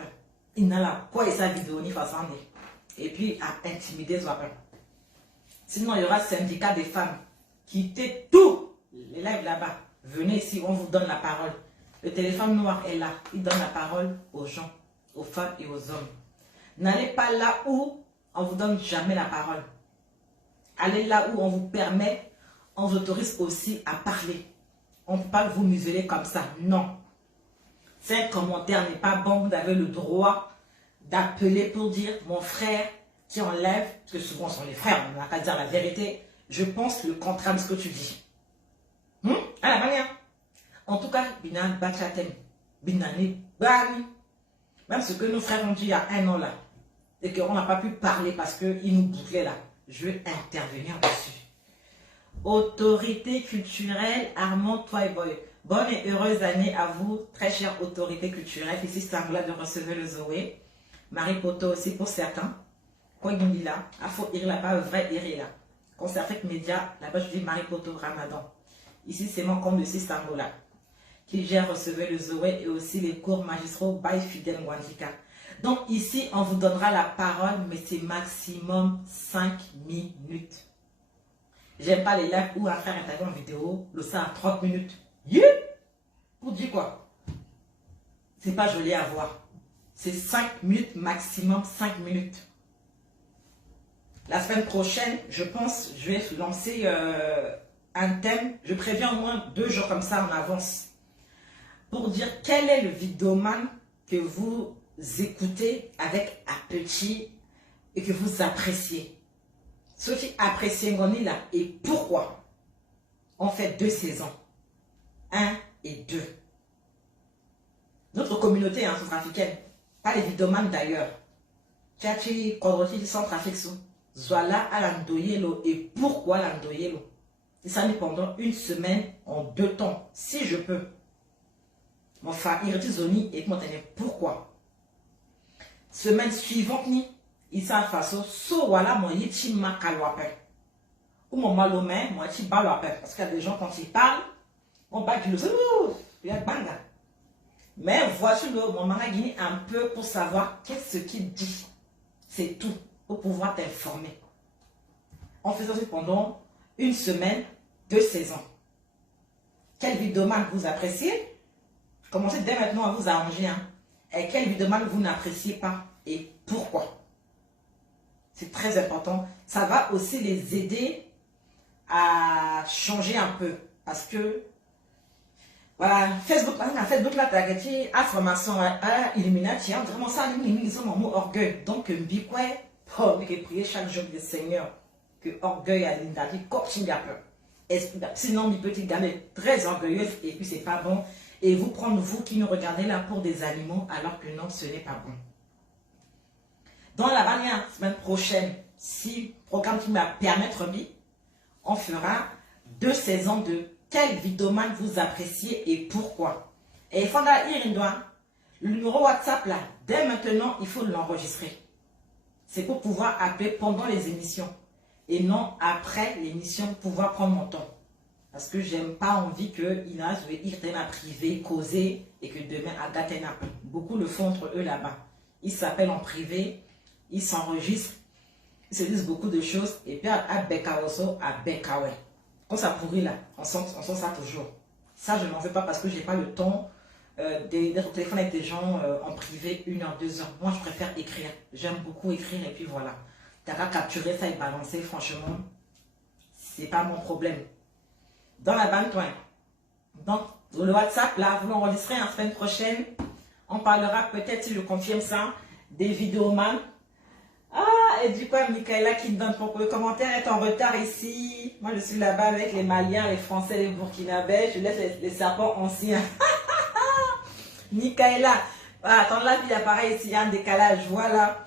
Il n'a là quoi et sa vidéo ni façon. Et puis à intimider Zohara. Sinon, il y aura syndicat des femmes qui étaient tout les lives là-bas. Venez ici, on vous donne la parole. Le téléphone noir est là. Il donne la parole aux gens, aux femmes et aux hommes. N'allez pas là où on ne vous donne jamais la parole. Allez là où on vous permet, on vous autorise aussi à parler. On ne peut pas vous museler comme ça. Non. Si un commentaire n'est pas bon, vous avez le droit d'appeler pour dire mon frère qui enlève, parce que souvent ce sont les frères, on n'a qu'à dire la vérité. Je pense le contraire de ce que tu dis. À la manière. En tout cas, Binan Bachatem, Binani, Bani. Même ce que nos frères ont dit il y a 1 an là, et qu'on n'a pas pu parler parce qu'ils nous bouclaient là. Je vais intervenir dessus. Autorité culturelle, Armand Toyboy. Bonne et heureuse année à vous, très chère autorité culturelle. Ici, c'est Angla de recevoir le Zoé. Marie Poto aussi pour certains. Quoi il dit là? Il faut ir là-bas, vrai ir là. Concert Afrique Média, là-bas je dis Marie Poto Ramadan. Ici, c'est mon compte de Sistangola qui gère recevoir le Zoé et aussi les cours magistraux by Fidel Nwandika. Donc ici, on vous donnera la parole, mais c'est maximum 5 minutes. J'aime pas les lives où un frère intervient en vidéo, le ça à 30 minutes. Pour dire quoi? C'est pas joli à voir. C'est 5 minutes, maximum 5 minutes. La semaine prochaine, je pense, je vais lancer un thème. Je préviens au moins 2 jours comme ça en avance. Pour dire quel est le vidéoman que vous écoutez avec appétit et que vous appréciez. Ceux qui apprécient Ngoni là et pourquoi. On fait 2 saisons. 1 et 2. Notre communauté centrafricaine, pas les vidéomans d'ailleurs. Tchachi, Kodroti, centrafrique sous. Zoala à l'Andoyelo et pourquoi l'Andoyelo. Et ça met pendant 1 semaine en 2 temps, si je peux. Mon frère Irtizoni et moi pourquoi. Semaine suivante ni isa faso so wala mon yichi makalwape. Ou mon malomé, moi chi balwape parce qu'il y a des gens quand ils parlent, on bat du il y a banga. Mais voici le mon mangagini un peu pour savoir qu'est-ce qu'il dit. C'est tout pour pouvoir t'informer. On fait ça pendant 1 semaine, 2 saisons. Quel vidéoman vous appréciez? Commencez dès maintenant à vous arranger. Et quel vidéoman vous n'appréciez pas et pourquoi? C'est très important. Ça va aussi les aider à changer un peu. Parce que, voilà, Facebook là, tu as information à Illuminati. Vraiment, ça, ils sont en mot orgueil. Donc, mbikwe, pour prier chaque jour du Seigneur. Que orgueil à l'indati, coaching un peu. Sinon, mes petits gars, très orgueilleux et puis c'est pas bon. Et vous prendre, vous qui nous regardez là pour des animaux, alors que non, ce n'est pas bon. Dans la dernière semaine prochaine, si le programme qui m'a permettre, on fera 2 saisons de quel vidéoman vous appréciez et pourquoi. Et il faudra le numéro WhatsApp là, dès maintenant, il faut l'enregistrer. C'est pour pouvoir appeler pendant les émissions et non après l'émission, pouvoir prendre mon temps. Parce que j'aime pas envie que Inaz ou Irtena privé, causer et que demain Agatena. Beaucoup le font entre eux là-bas. Ils s'appellent en privé, ils s'enregistrent, ils se disent beaucoup de choses et puis à Bekaoso, à Bekawe. Quand ça pourrit là, on sent ça toujours. Ça, je n'en veux pas parce que j'ai pas le temps d'être au téléphone avec des gens en privé 1 heure, 2 heures. Moi, je préfère écrire. J'aime beaucoup écrire et puis voilà. T'as qu'à capturer ça et balancer, franchement, c'est pas mon problème. Dans la bande, donc le WhatsApp, là, vous l'enregistrez la semaine prochaine. On parlera peut-être, si je confirme ça, des vidéomans. Ah, et du coup, Michaela qui me donne pour le commentaire est en retard ici. Moi, je suis là-bas avec les Maliens, les Français, les Burkinabés. Je laisse les serpents anciens. Michaela, attends, là, il apparaît ici, il y a un décalage. Voilà.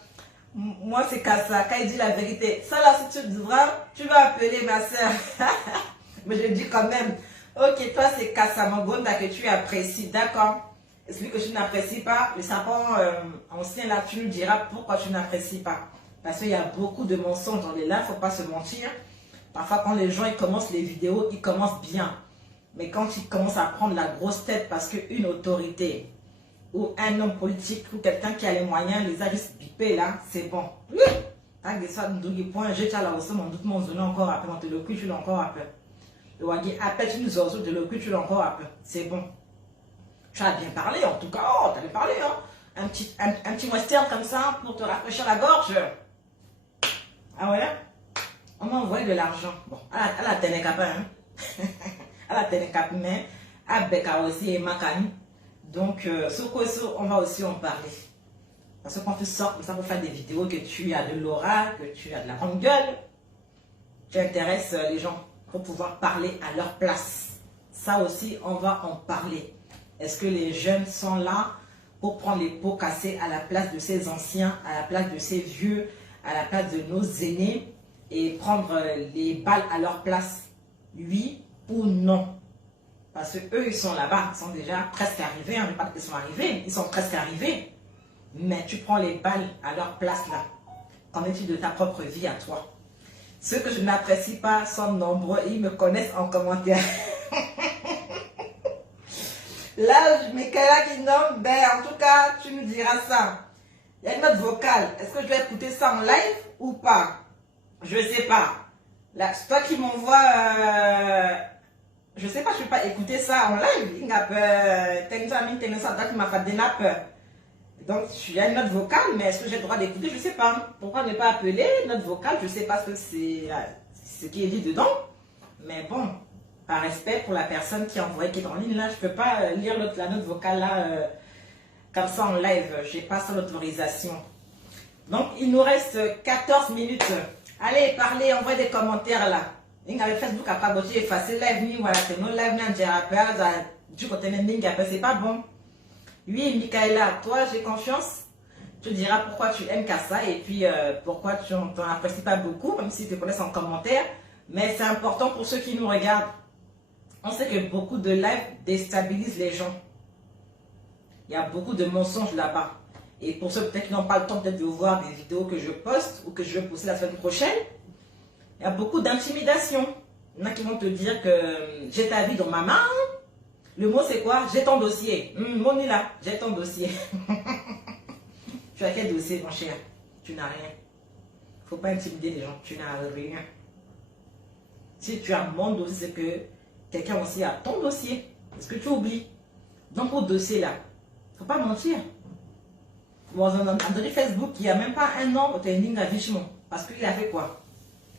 Moi, c'est Kassa. Quand il dit la vérité, ça là, si tu devras, tu vas appeler ma soeur. Mais je dis quand même, ok, toi c'est Kassamangonda que tu apprécies, d'accord. Et celui que tu n'apprécies pas, le serpent ancien là, tu nous diras pourquoi tu n'apprécies pas. Parce qu'il y a beaucoup de mensonges dans les lives, il ne faut pas se mentir. Parfois quand les gens ils commencent les vidéos, ils commencent bien. Mais quand ils commencent à prendre la grosse tête parce qu'une autorité ou un homme politique ou quelqu'un qui a les moyens les a juste bipés là, c'est bon. Tant que ça, nous point, j'ai là aussi mon doute, mon zone encore après, mon télécule, tu l'as encore après. Le wagi appelle une zozo de l'occupe, tu l'as encore un peu. C'est bon. Tu as bien parlé, en tout cas. Oh, tu as bien parlé, hein. Un petit western comme ça pour te rafraîchir la gorge. Ah ouais? On m'a envoyé de l'argent. Bon, à la télé capable, hein. À la télé capable, mais à Beka aussi et Makani. Donc, on va aussi en parler. Parce que quand tu sors comme ça pour faire des vidéos, que tu as de l'aura, que tu as de la grande gueule, tu intéresses les gens pour pouvoir parler à leur place. Ça aussi, on va en parler. Est-ce que les jeunes sont là pour prendre les pots cassés à la place de ces anciens, à la place de ces vieux, à la place de nos aînés et prendre les balles à leur place? Oui ou non? Parce qu'eux, ils sont là-bas, ils sont déjà presque arrivés. On ne dit pas qu'ils sont arrivés, ils sont presque arrivés. Mais tu prends les balles à leur place là. Qu'en est-il de ta propre vie à toi? Ceux que je n'apprécie pas sont nombreux, ils me connaissent en commentaire. Là, Michaela qui nomme, ben en tout cas, tu nous diras ça. Il y a une note vocale. Est-ce que je vais écouter ça en live ou pas? Je ne sais pas. Là, c'est toi qui m'envoie... je ne sais pas, je ne vais pas écouter ça en live. Il y a donc, il y a une note vocale, mais est-ce que j'ai le droit d'écouter? Je ne sais pas. Pourquoi ne pas appeler note vocale? Je ne sais pas ce que c'est ce qui est dit dedans. Mais bon, par respect pour la personne qui a envoyé, qui est en ligne, là, je ne peux pas lire la note vocale là, comme ça en live. Je n'ai pas ça l'autorisation. Donc, il nous reste 14 minutes. Allez, parlez, envoyez des commentaires là. Facebook a pas bossé, effacer live, ni voilà, c'est nos live, du côté c'est pas bon. Oui, Michaela, toi, j'ai confiance. Tu diras pourquoi tu aimes Kassa et puis pourquoi tu n'en apprécies pas beaucoup, même si tu te connais en commentaire. Mais c'est important pour ceux qui nous regardent. On sait que beaucoup de lives déstabilisent les gens. Il y a beaucoup de mensonges là-bas. Et pour ceux peut-être qui n'ont pas le temps peut-être de voir des vidéos que je poste ou que je vais poster la semaine prochaine, il y a beaucoup d'intimidation. Il y en a qui vont te dire que j'ai ta vie dans ma main. Le mot c'est quoi? J'ai ton dossier. Mon est là, j'ai ton dossier. Tu as quel dossier, mon cher? Tu n'as rien. Il ne faut pas intimider les gens. Tu n'as rien. Si tu as mon dossier, c'est que quelqu'un aussi a ton dossier. Est-ce que tu oublies? Donc au dossier là, il ne faut pas mentir. Bon, on a donné Facebook, il n'y a même pas un an, au training à Vichemont. Parce qu'il a fait quoi?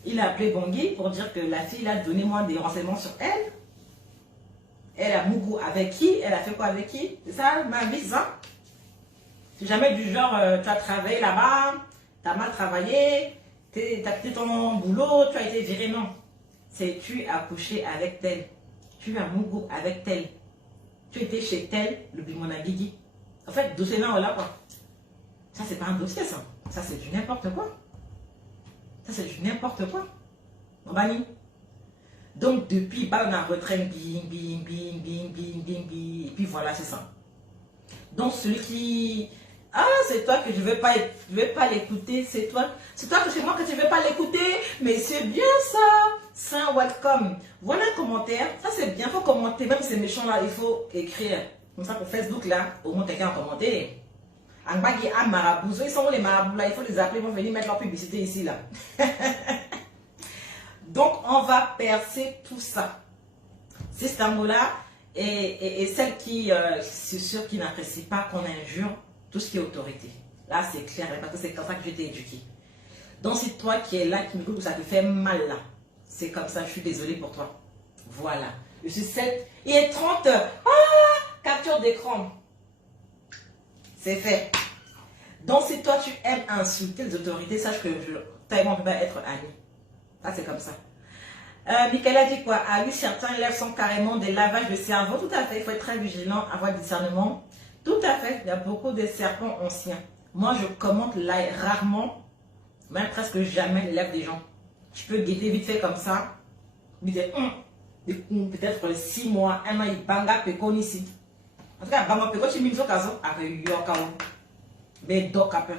Il a appelé Bangui pour dire que la fille a donné moi des renseignements sur elle. Elle a Mougou avec qui? Elle a fait quoi avec qui? C'est ça ma vie, ça? C'est jamais du genre, tu as travaillé là-bas, tu as mal travaillé, tu as quitté ton boulot, tu as été viré, non. C'est tu as couché avec tel, tu as Mougou avec tel, tu étais chez tel, le Bimonagigi. En fait, dossier là, voilà quoi. Ça, c'est pas un dossier, ça. Ça, c'est du n'importe quoi. Ça, c'est du n'importe quoi. On banni. Donc, depuis, bah, on a retraîné, bing, bing, bing, bing, bing, bing, bing. Et puis voilà, c'est ça. Donc, celui qui... Ah, c'est toi que je ne vais pas l'écouter. C'est toi que c'est moi que tu ne veux pas l'écouter. Mais c'est bien ça. C'est un welcome. Voilà un commentaire. Ça, c'est bien. Il faut commenter. Même si c'est méchant là, il faut écrire. Comme ça, pour Facebook là, au moins quelqu'un a commenté. Ils sont où les marabouts là? Il faut les appeler, ils vont venir mettre leur publicité ici là. Donc on va percer tout ça. C'est cet amour-là et celle qui, c'est sûr, qui n'apprécie pas qu'on injure tout ce qui est autorité. Là c'est clair, parce que c'est comme ça que j'ai été éduquée. Donc c'est toi qui es là, qui me dit ça te fait mal là. C'est comme ça, je suis désolée pour toi. Voilà. Je suis 7 et 30. Ah, capture d'écran. C'est fait. Donc, si toi, tu aimes insulter les autorités, sache que ta et moi, on ne peut pas être amis. Ça, c'est comme ça. Michaela dit quoi? Ah oui, certains élèves sont carrément des lavages de cerveau. Tout à fait. Il faut être très vigilant, avoir du discernement. Tout à fait. Il y a beaucoup de serpents anciens. Moi, je commente rarement, même presque jamais l'élève des gens. Je peux guetter vite fait comme ça. Peut-être 6 mois, 1 an, il banga pekon ici. En tout cas, banga pekon, tu m'as dit avec Yokao. Mais donc, un peu.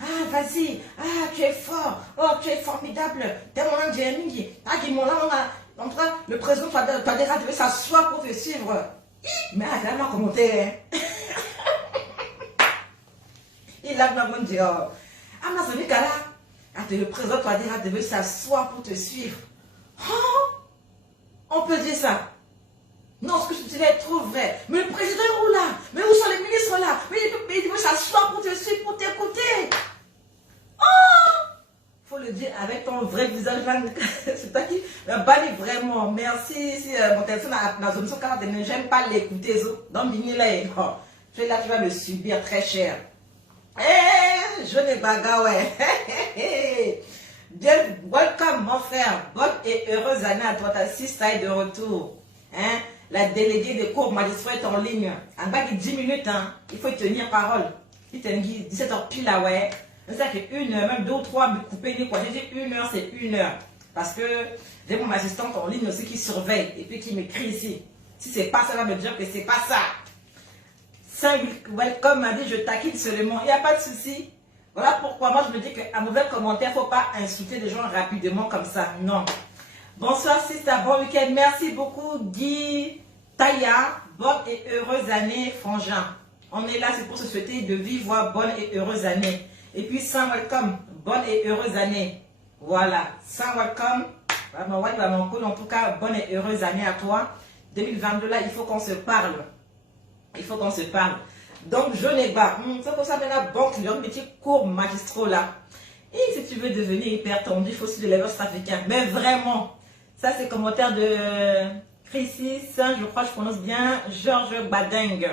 Ah, vas-y. Ah, tu es fort. Oh, tu es formidable. T'es mon ingénieur. Ah, dis-moi là, le président t'a déjà devait s'asseoir pour te suivre. Mais ah, là, commenté. Il a vraiment dit, ah, ma soeur Nicolas, ah, le président t'a déjà devait s'asseoir pour te suivre. Oh, On peut dire ça. Non, ce que je disais est trop vrai. Mais le président est où là? Mais où sont les ministres là? Mais il veut s'asseoir pour te suivre, pour t'écouter. Oh! Faut le dire avec ton vrai visage là. C'est toi qui banni vraiment. Merci. Si mon téléphone a la zone 40, j'aime pas l'écouter. Donc, là, tu vas me subir très cher. Eh, je n'ai pas ouais. Bien, welcome mon frère. Bonne et heureuse année à toi. Ta sister est de retour. Hein? La déléguée des cours magistrats est en ligne. En bas de 10 minutes, hein, il faut tenir parole. Il te dit 17h pile là, ouais. C'est ça que 1 heure, même 2 ou 3, me couper ni quoi. J'ai dit 1 heure, c'est 1 heure. Parce que j'ai mon assistante en ligne aussi qui surveille et puis qui m'écrit ici. Si c'est pas ça, elle va me dire que c'est pas ça. Welcome m'a dit je taquine seulement. Il n'y a pas de souci. Voilà pourquoi moi je me dis qu'un mauvais commentaire, il ne faut pas insulter les gens rapidement comme ça. Non. Bonsoir sister, bon week-end. Merci beaucoup Guy, Taya. Bonne et heureuse année Frangin. On est là, c'est pour se souhaiter de vive voix bonne et heureuse année. Et puis Saint welcome, bonne et heureuse année. Voilà, Saint welcome. En tout cas, bonne et heureuse année à toi. 2022 là, il faut qu'on se parle. Il faut qu'on se parle. Donc, je n'ai pas. C'est pour ça que la banque, le petit cours magistraux là. Et si tu veux devenir hyper tendu, il faut aussi de l'élevage africain. Mais vraiment, ça c'est commentaire de Chrissy, je crois que je prononce bien, Georges Badeng.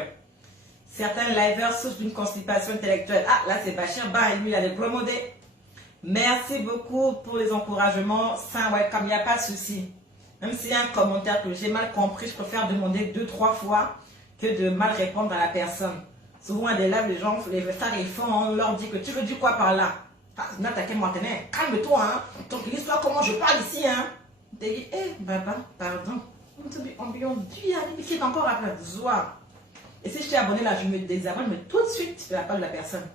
Certains liveurs souffrent d'une constipation intellectuelle. Ah, là c'est Bachir Ba, lui il a des promodés. Merci beaucoup pour les encouragements. Saint, ouais, comme il n'y a pas de souci. Même s'il y a un commentaire que j'ai mal compris, je préfère demander 2-3 fois que de mal répondre à la personne. Souvent, des lives, les gens, les frères, ils font, on leur dit que tu veux dire quoi par là? Calme-toi, hein. Donc, l'histoire, comment je parle ici, hein. Tu dis, eh, baba, pardon. On dit, mais qui est encore à la joie. Et si je t'ai abonné là, je me désabonne, mais tout de suite, de la part de la personne.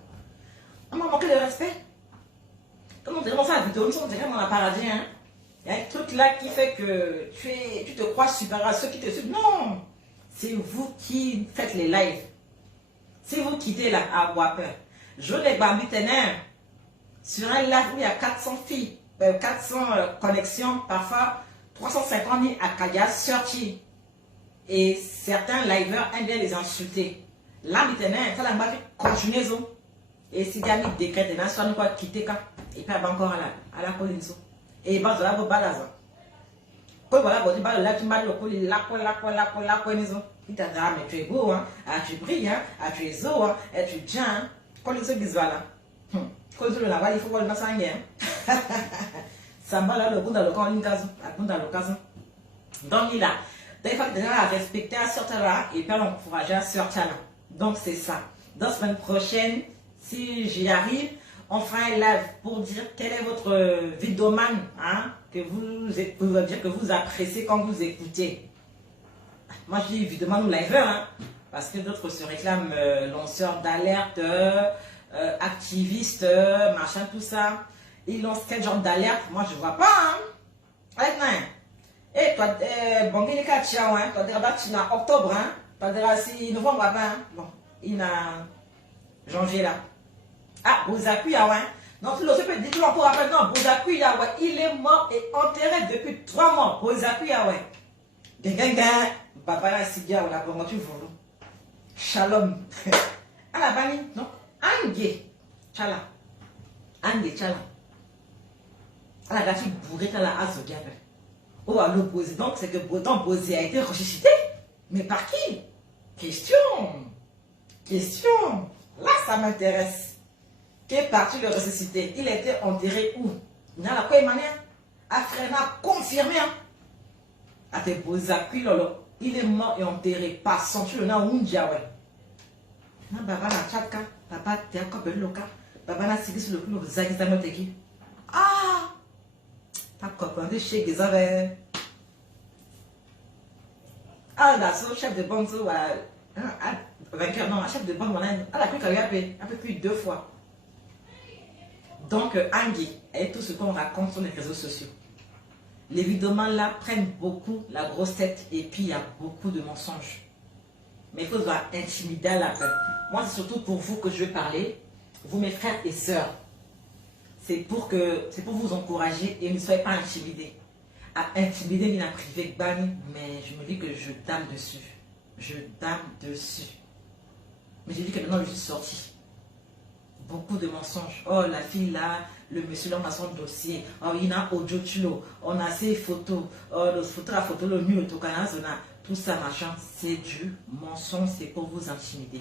On m'a manqué de respect. Comment on dirait ça, la vidéo, on dirait mon paradis, hein. Il y a un truc là qui fait que tu te crois supérieur à ceux qui te suivent. Non! C'est vous qui faites les lives. Si vous quittez là, à avoir peur. Je les bambis ténèbres. Sur un live où il y a 400 filles, 400 connexions, parfois 350 000 à Kadia sortis. Et certains liveurs aiment bien les insulter. Là, maintenant, ça l'a fait continuer. Et si il y a mis décret, il y a soit nous quitter quand. Et puis, encore à la police. Et bah, là, vous balasez. Quand voilà, vous dites, là, tu m'as dit, la police. Il t'a dit, ah, mais tu es beau, hein. Ah, tu brilles, hein. Ah, tu es zo, hein. Et tu tiens, hein. Quand les autres disent, voilà. Quand ils le lavent, il faut voir le massage, hein. Ça m'a là, le bout dans le camp, l'occasion. Donc, il a. Donc, il faut que à respecter à sortir là et puis à l'encourager à sortir là. Donc, c'est ça. Dans la semaine prochaine, si j'y arrive, on fera un live pour dire quel est votre vidéoman, hein, que vous appréciez quand vous écoutez. Moi, je dis vidéoman ou liveur, hein, parce que d'autres se réclament lanceurs d'alerte, activistes, machin, tout ça. Ils lancent quel genre d'alerte? Moi, je ne vois pas, hein. Maintenant, et toi, bon, il y a 4 ans, hein, toi, tu as octobre, hein, toi, si novembre, hein, bon, il y a janvier là. Ah, Bozaku, hein. Donc, le peut dire encore après, non, Bozaku, il est mort et enterré depuis 3 mois. Bozaku, ouais. Gengengeng, papa, là, si bien, on a comment tu veux. Shalom. À la banni, non? Ange, chala. Ange, chala. À la gâchis bourrée, à la asso, diable. Oh, à l'opposé. Donc, c'est que Botan Bozé a été ressuscité. Mais par qui? Question. Là, ça m'intéresse. Qu'est parti le ressuscité? Il a été enterré où? Il n'a pas émané. Afrena confirmé. A te Bozaku, lolo. Il est mort et enterré. Par son tu le na unja, ouais. Na baba na chaka. Papa te akope loka. Baba na sigis le coup, zagis amoteki. Ah! T'as compris chez Gizave. Ah, là, ce chef de bande, vainqueur, non, chef de bande, elle a cru qu'elle avait un peu plus 2 fois. Donc, Angie, et tout ce qu'on raconte sur les réseaux sociaux. Les vidéomans là prennent beaucoup la grosse tête et puis il y a beaucoup de mensonges. Mais il faut se intimider à la fin. Moi, c'est surtout pour vous que je vais parler, vous mes frères et sœurs. C'est pour vous encourager et ne soyez pas intimidés. à intimider ni à priver Bani, mais je me dis que je dame dessus. Je dame dessus. Mais j'ai dit que maintenant je suis sortie. Beaucoup de mensonges. Oh, la fille là, le monsieur là, on a son dossier. Oh, il y a audio tulo. On a ses photos. Oh, la photo, le mieux, tout ça, machin. C'est du mensonge, c'est pour vous intimider.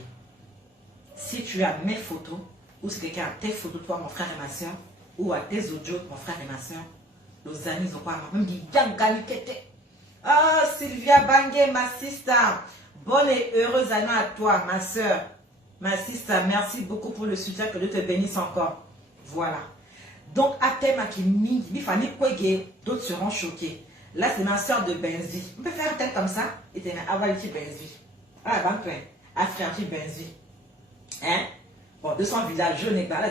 Si tu as mes photos, ou si quelqu'un a tes photos, toi, mon frère et ma soeur, ou à tes audios, mon frère et ma soeur, les amis, ils ont pas même dit, ah, Sylvia Bangé, ma sister. Bonne et heureuse année à toi, ma soeur. Ma sister, merci beaucoup pour le soutien, que Dieu te bénisse encore. Voilà. Donc, à thème qui mini, il fallait quoi d'autres seront choqués. Là, c'est ma soeur de Benzi. On peut faire un thème comme ça. Et tu as avalé Benzi. Ah, ben, tu as fait Benzi. Hein? Bon, 200 villages, je n'ai pas. Là,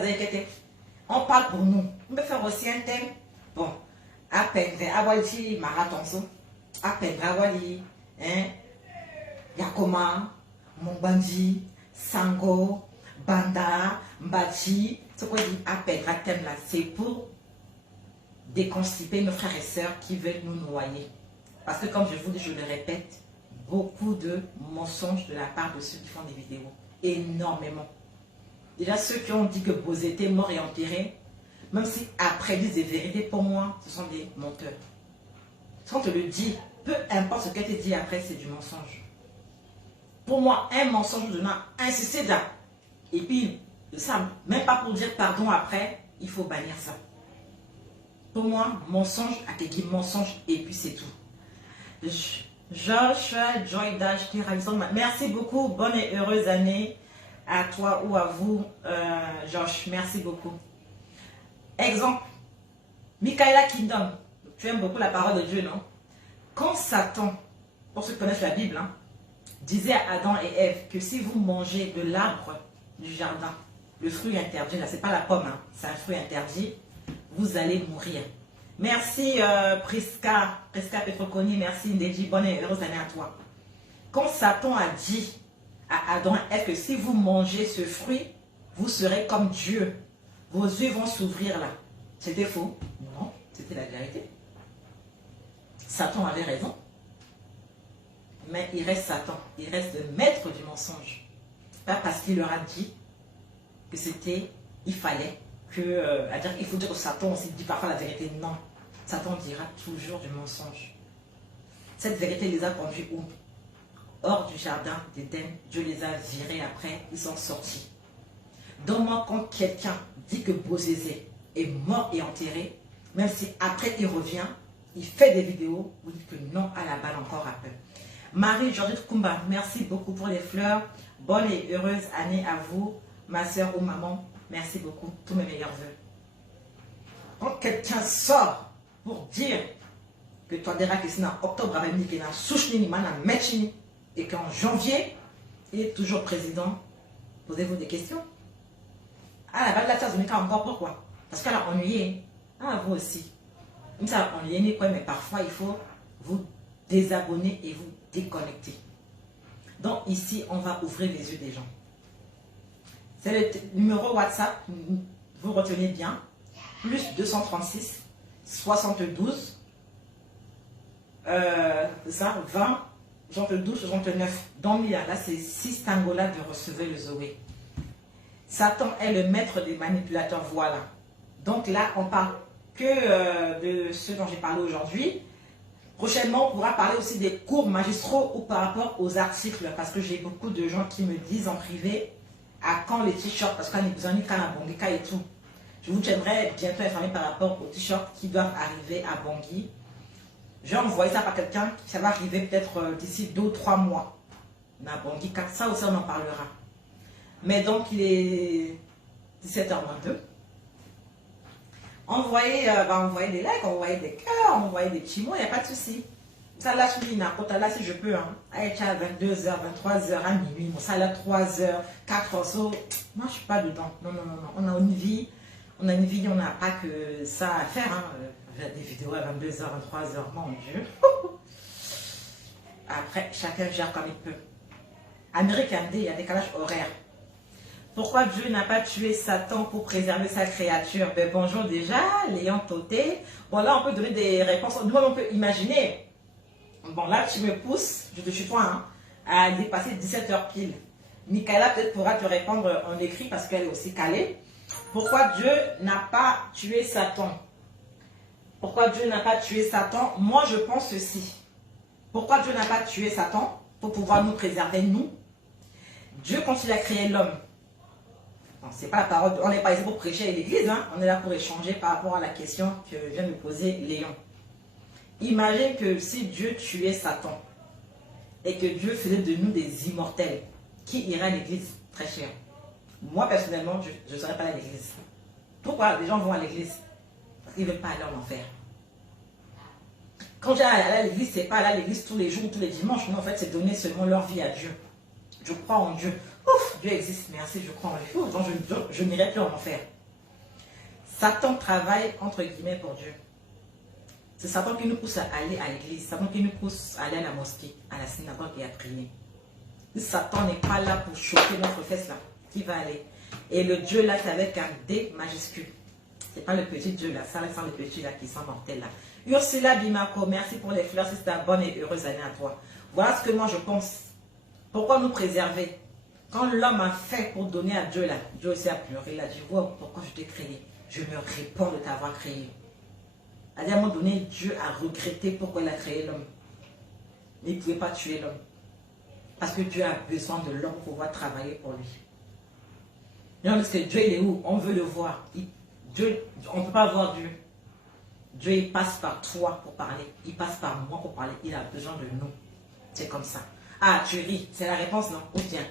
on parle pour nous. On peut faire aussi un thème. Bon, à peine, avalé marathon. À peine, avalé. Hein? Yakoma, Mombandi. Sango, Banda, Mbati, ce qu'on dit appel, thème là, c'est pour déconstiper nos frères et sœurs qui veulent nous noyer. Parce que comme je vous dis, je le répète, beaucoup de mensonges de la part de ceux qui font des vidéos. Énormément. Déjà ceux qui ont dit que Bose était mort et enterré, même si après ils disent des vérités, pour moi, ce sont des menteurs. Quand on te le dit, peu importe ce qu'elle te dit après, c'est du mensonge. Pour moi, un mensonge de insister là. Et puis, ça, même pas pour dire pardon après, il faut bannir ça. Pour moi, mensonge, accueilli mensonge, et puis c'est tout. Josh, Joy Dash, merci beaucoup. Bonne et heureuse année à toi ou à vous, Josh. Merci beaucoup. Exemple, Michaela Kingdom. Tu aimes beaucoup la parole de Dieu, non? Quand Satan, pour ceux qui connaissent la Bible, hein, disait à Adam et Ève que si vous mangez de l'arbre du jardin, le fruit interdit, là c'est pas la pomme, hein, c'est un fruit interdit, vous allez mourir. Merci Priska Petroconi, merci Ndéji, bonne et heureuse année à toi. Quand Satan a dit à Adam et Ève que si vous mangez ce fruit, vous serez comme Dieu, vos yeux vont s'ouvrir là. C'était faux? Non, c'était la vérité. Satan avait raison. Mais il reste Satan, il reste le maître du mensonge. Pas parce qu'il leur a dit que c'était, il fallait que, à dire, il faut dire que Satan aussi dit parfois la vérité. Non, Satan dira toujours du mensonge. Cette vérité les a conduits où? Hors du jardin d'Éden, Dieu les a virés après, ils sont sortis. Donc moi, quand quelqu'un dit que Bozézé est mort et enterré, même si après il revient, il fait des vidéos où il dit que non à la balle encore après. Marie-Georgette Kumba, merci beaucoup pour les fleurs. Bonne et heureuse année à vous, ma soeur ou maman. Merci beaucoup. Tous mes meilleurs vœux. Quand quelqu'un sort pour dire que toi, déjà, que c'est en octobre, qu'il y a un et qu'en janvier, il est toujours président, posez-vous des questions. Ah, la balle de la tasse, encore pourquoi? Parce qu'elle a ennuyé. Ah, vous aussi. Même ça a ennuyé, mais parfois, il faut vous désabonner et vous déconnecter. Donc ici, on va ouvrir les yeux des gens. C'est le numéro WhatsApp, vous retenez bien, plus 236 72 ça, 20 72 69. Donc là, c'est 6 tangolas de recevoir le Zoé. Satan est le maître des manipulateurs, voilà. Donc là, on parle que de ce dont j'ai parlé aujourd'hui. Prochainement, on pourra parler aussi des cours magistraux ou par rapport aux articles, parce que j'ai beaucoup de gens qui me disent en privé à quand les t-shirts, parce qu'on a besoin de Bangui et tout. Je vous tiendrai bientôt informé par rapport aux t-shirts qui doivent arriver à Bangui. Je vais envoyer ça par quelqu'un, ça va arriver peut-être d'ici 2 ou 3 mois. À Bangui, ça aussi on en parlera. Mais donc il est 17h22. Envoyez des likes, envoyez des cœurs, envoyez des petits mots, il n'y a pas de souci. Ça là, là, si je peux, hein. À 22h, 23h, à minuit, ça là, 3h, 4h, so. Moi, je ne suis pas dedans. Non, non, non, non. On a une vie, on n'a pas que ça à faire, hein. Des vidéos à 22h, 23h, mon Dieu. Après, chacun gère comme il peut. Amérique indé, il y a des décalage horaire. Pourquoi Dieu n'a pas tué Satan pour préserver sa créature? Ben, bonjour déjà, Léon Toté. Bon, là, on peut donner des réponses. Nous, on peut imaginer. Bon, là, tu me pousses, je te suis toi, hein, à dépasser 17 heures pile. Michaela peut-être pourra te répondre en écrit parce qu'elle est aussi calée. Pourquoi Dieu n'a pas tué Satan? Pourquoi Dieu n'a pas tué Satan? Moi, je pense ceci. Pourquoi Dieu n'a pas tué Satan? Pour pouvoir nous préserver, nous. Dieu, quand il a créé l'homme, c'est pas la parole, on n'est pas ici pour prêcher à l'église, hein, on est là pour échanger par rapport à la question que vient de poser Léon. Imagine que si Dieu tuait Satan et que Dieu faisait de nous des immortels, qui irait à l'église? Très cher. Moi, personnellement, je ne serais pas à l'église. Pourquoi les gens vont à l'église? Parce qu'ils ne veulent pas aller en enfer. Quand j'ai aller à l'église, c'est pas aller à l'église tous les jours, tous les dimanches. Non, en fait, c'est donner seulement leur vie à Dieu. Je crois en Dieu. Ouf, Dieu existe, merci, je crois en lui. Ouf, donc je n'irai plus en enfer. Satan travaille, entre guillemets, pour Dieu. C'est Satan qui nous pousse à aller à l'église. Satan qui nous pousse à aller à la mosquée, à la synagogue et à prier. Satan n'est pas là pour choquer notre fesse là. Qui va aller? Et le Dieu là, c'est avec un D majuscule. C'est pas le petit Dieu là, ça reste le petit là qui sont mortels là. Ursula Bimako, merci pour les fleurs, c'est ta bonne et heureuse année à toi. Voilà ce que moi je pense. Pourquoi nous préserver? Quand l'homme a fait pour donner à Dieu là, Dieu aussi a pleuré, il a dit, wow, pourquoi je t'ai créé? Je me réponds de t'avoir créé. À un moment donné, Dieu a regretté pourquoi il a créé l'homme. Il ne pouvait pas tuer l'homme. Parce que Dieu a besoin de l'homme pour pouvoir travailler pour lui. Non, parce que Dieu, il est où? On veut le voir. Dieu, on ne peut pas voir Dieu. Dieu, il passe par toi pour parler. Il passe par moi pour parler. Il a besoin de nous. C'est comme ça. Ah, tu ris. C'est la réponse, non? Ou tiens.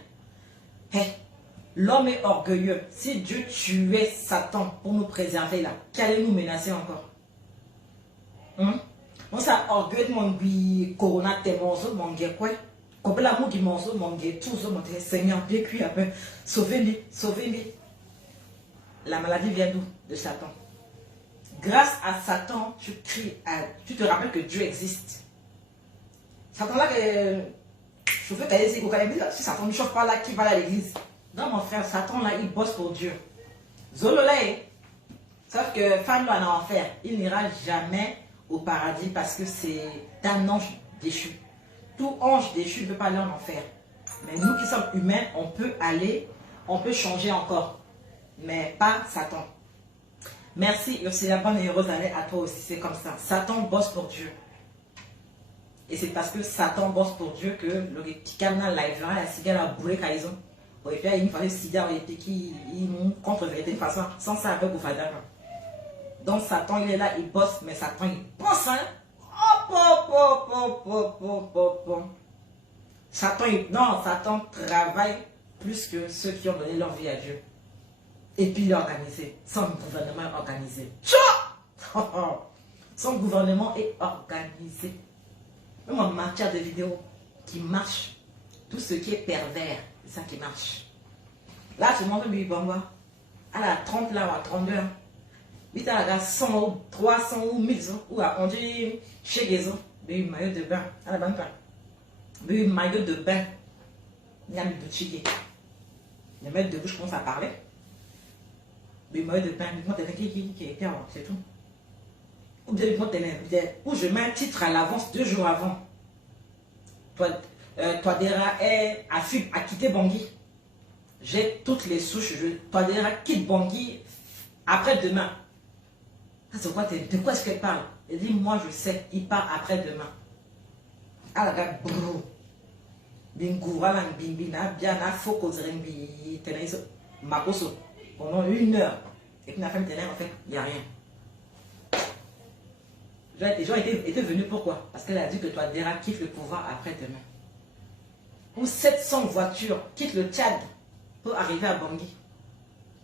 Hey, l'homme est orgueilleux. Si Dieu tuait Satan pour nous préserver là, qui allait nous menacer encore? On s'est orgueilleux de mon corona, tes morceaux, mon gué, quoi? Comme l'amour du morceau, mon gué, tout ça, mon Seigneur, Dieu cuit un peu. Sauvez-lui, sauvez-lui. La maladie vient d'où? De Satan. Grâce à Satan, tu cries, tu te rappelles que Dieu existe. Satan là, je veux qu'elle dise, si Satan ne chauffe pas là, qui va à l'église? Non, mon frère, Satan là, il bosse pour Dieu. Zololé, sauf que femme là en enfer, il n'ira jamais au paradis parce que c'est un ange déchu. Tout ange déchu ne peut pas aller en enfer. Mais nous qui sommes humains, on peut aller, on peut changer encore. Mais pas Satan. Merci Ursula, bonne et heureuse année à toi aussi, c'est comme ça. Satan bosse pour Dieu. Et c'est parce que Satan bosse pour Dieu que le Kikana live, la cigale a boulé Kaizon. Et puis il fallait cigare et qui contre vérité de façon sans ça avec Oufada. Donc Satan il est là, il bosse, mais Satan il pense, hein. Satan, non, Satan travaille plus que ceux qui ont donné leur vie à Dieu. Et puis il est organisé. Son gouvernement est organisé. Son gouvernement est organisé. Même en matière de vidéos qui marche, tout ce qui est pervers, c'est ça qui marche. Là, tu montres Bibi Bangwa. À la 30 là, ou à 32. Il a 100 ou 300 ou 1000 ou à on dit chez Gézo. Bibi maillot de bain. À la bonne part. Bibi maillot de bain. Il y a mis de chiquet. Le maître de bouche commence à parler. Bibi maillot de bain. Moi, t'es qui est en c'est tout. Ou bien, où je mets un titre à l'avance 2 jours avant. Toi, Dera a quitté Bangui. J'ai toutes les souches. Toi, Dera quitte Bangui après-demain. C'est quoi, de quoi est-ce qu'elle parle? Elle dit, moi je sais, il part après-demain. Ah la gars, brrr. Bingoura, bimbina, bien, na, faut qu'on dirait, makoso. Pendant 1 heure. Et puis la femme tenait, en fait, il n'y a rien. Les gens étaient venus pourquoi? Parce qu'elle a dit que toi, Dera quitte le pouvoir après-demain. Ou 700 voitures quittent le Tchad pour arriver à Bangui.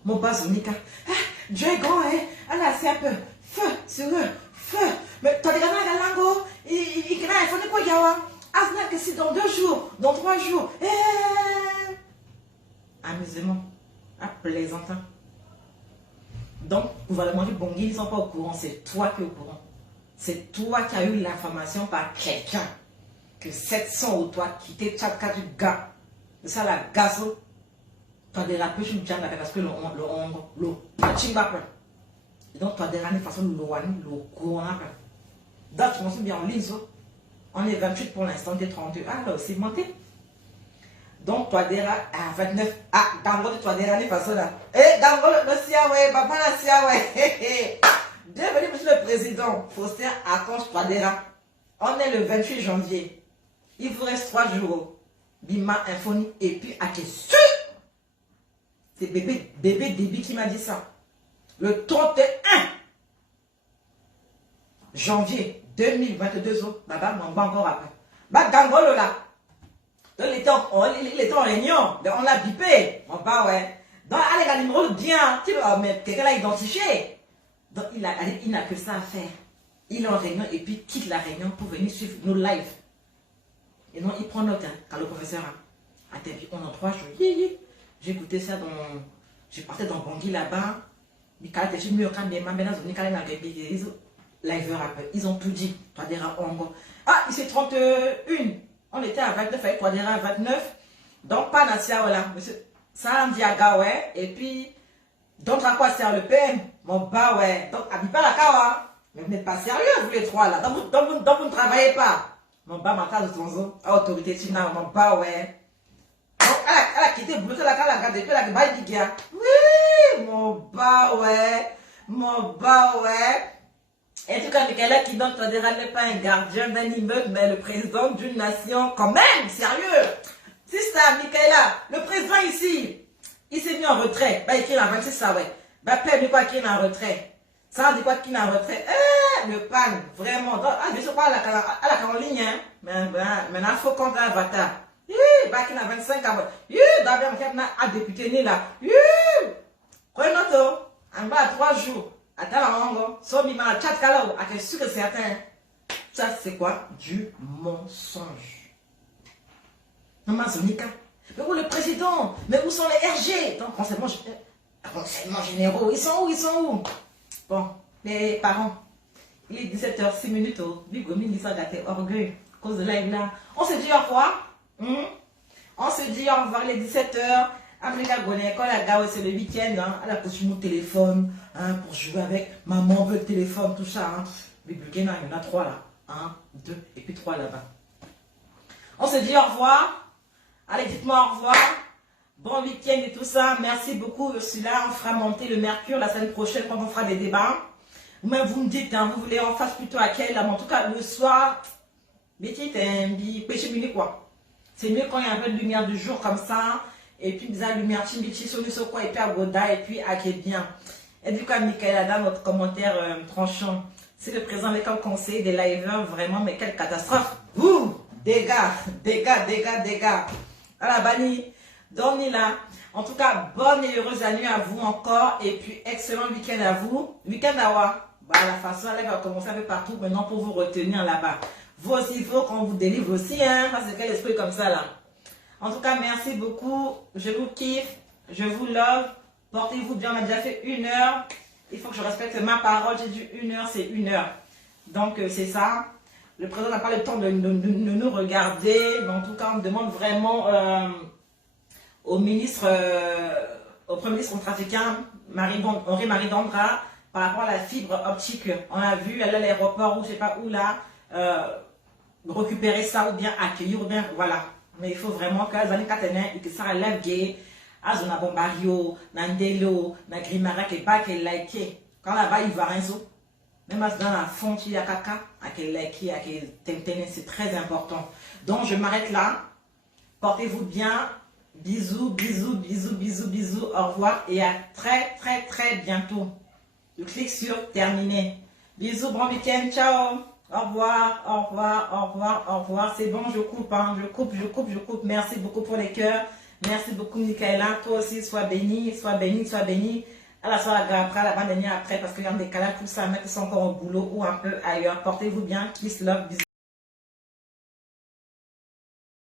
Mon bazonika. Ah, Dieu est grand, hein? Allah, c'est un peu. Feu sur eux, feu. Mais toi, les gars, la langue, il faut quoi, Yawa? Asna, que si dans 2 jours, dans 3 jours. Amusement. Ah, plaisantin. Donc, gouvernement du Bangui, ils ne sont pas au courant. C'est toi qui es au courant. C'est toi qui as eu l'information par quelqu'un que 700 ou toi quitté Tchad du gars. C'est ça la gazo. Toi, des rappeurs, je me tiens parce que le chimba. Et donc, toi, des rappeurs, façon, le courant. Donc, je m'en souviens en ligne, on est 28 pour l'instant, t'es 32. Ah, là aussi, monté. Donc, toi, des rappeurs, à 29. Ah, Dango, toi, des rappeurs, façon là. Eh, Dango, le Siawe, papa, la Siawe. Bienvenue, monsieur le président. Faustin Archange Touadéra. On est le 28 janvier. Il vous reste 3 jours. Bima, Infonie, et puis à Kessu. C'est bébé Déby qui m'a dit ça. Le 31 janvier 2022, baba, m'en va encore après. Bah, Gangolo là. Donc, il était en réunion. Donc, on l'a bipé. On va, ouais. Donc, allez, la numéro bien. Tu vois, mais quelqu'un l'a identifié. Donc, il n'a que ça à faire. Il est en réunion et puis quitte la réunion pour venir suivre nos lives. Et non, il prend note, hein, quand le professeur a été on en 3 jours. J'ai écouté ça dans. J'ai parti dans Bangui là-bas. Ils ont tout dit. Ah, il s'est 31. On était à 29 avec Touadéra à 29. Donc, pas Nassia, voilà. Monsieur Sam Diaga, ouais. Et puis, donc, à quoi sert le PM? Mon bas, ouais. Donc, habite pas la kawa. Mais vous n'êtes pas sérieux, vous les trois là. Donc, vous ne travaillez pas. Mon bas, ma case de tonzo, autorité china, mon bas, ouais. Donc, elle a quitté le boulot, elle a gardé, puis elle a baillé du gars. Oui, mon bas, ouais. Mon bas, ouais. Et tout cas, Michaela qui donc Touadéra n'est pas un gardien d'un immeuble, mais le président d'une nation, quand même, sérieux. C'est ça, Michaela. Le président ici, il s'est mis en retrait. Bah, il écrit la 26, ça, ouais. Bah, plein de quoi qu'il est en retrait. Ça dit quoi qu'il est en retrait. Le pan, vraiment. Donc, je sais pas à la en ligne, hein. Mais maintenant, il faut compter un avatar. Bah, qu'il a 25 ans. D'abord, il y a un député né là. Quoi, non, en bas à 3 jours. Attends, la mango. Sauf qu'il m'a chat calao. À quel sûr que certain. Ça, c'est quoi? Du mensonge. Maman Zonika. Mais où le président? Mais où sont les RG? Donc, renseignements généraux. Ils sont où? Bon, les parents. Il est 17h06. Bigomine, ils sont gâtés. Orgueil. Cause de live là. On se dit au revoir. On se dit au revoir les 17h. Africa Goné, quand la gare, c'est le week-end. Hein, elle a posé mon téléphone pour jouer avec. Maman veut le téléphone, tout ça. Hein. Il y en a 3 là. 1, 2 et puis 3 là-bas. On se dit au revoir. Allez, dites-moi au revoir. Bon week-end et tout ça. Merci beaucoup. Je suis là. On fera monter le mercure la semaine prochaine quand on fera des débats. Vous-même, vous me dites, hein, vous voulez en face plutôt à quel? En tout cas, le soir, métier est un péché muni quoi. C'est mieux quand il y a un peu de lumière du jour comme ça. Et puis, bizarre, lumière, timbichi, sur le quoi, et puis à Goda, et puis à bien. Et du coup, Michaela, dans notre commentaire tranchant, c'est le président avec un conseil des liveurs, vraiment, mais quelle catastrophe. Ouh, dégâts. À la bannie, dormez là. En tout cas, bonne et heureuse nuit à vous encore. Et puis, excellent week-end à vous. Week-end à wa. Bah, la façon, elle va commencer un peu partout maintenant pour vous retenir là-bas. Vous aussi, il faut qu'on vous délivre aussi, hein. Parce que quel esprit comme ça, là. En tout cas, merci beaucoup. Je vous kiffe. Je vous love. Portez-vous bien. On a déjà fait 1 heure. Il faut que je respecte ma parole. J'ai dit 1 heure, c'est 1 heure. Donc, c'est ça. Le président n'a pas le temps de nous regarder. Mais en tout cas, on demande vraiment au ministre, au premier ministre trafiquant, Henri Marie Dandra, par rapport à la fibre optique. On a vu, elle à l'aéroport ou je ne sais pas où là, récupérer ça ou bien accueillir ou bien, voilà. Mais il faut vraiment que les années 80 et que ça lève gay, à zona bombario, nandelo, na grimara qui pas qu'elle like. Quand là-bas il va rien zo. Même dans la fonte il y a caca, à qu'elle like, à qu'elle tenten, c'est très important. Donc je m'arrête là. Portez-vous bien. Bisous. Au revoir et à très bientôt. Je clique sur terminer. Bisous, bon week-end, ciao. Au revoir. C'est bon, je coupe, hein. Je coupe. Merci beaucoup pour les cœurs. Merci beaucoup, Michaela. Toi aussi, sois béni. À la soirée après, la bande après, parce qu'il y a un décalage, tout ça, mettre sont encore au boulot ou un peu ailleurs. Portez-vous bien. Kiss, love, bisous.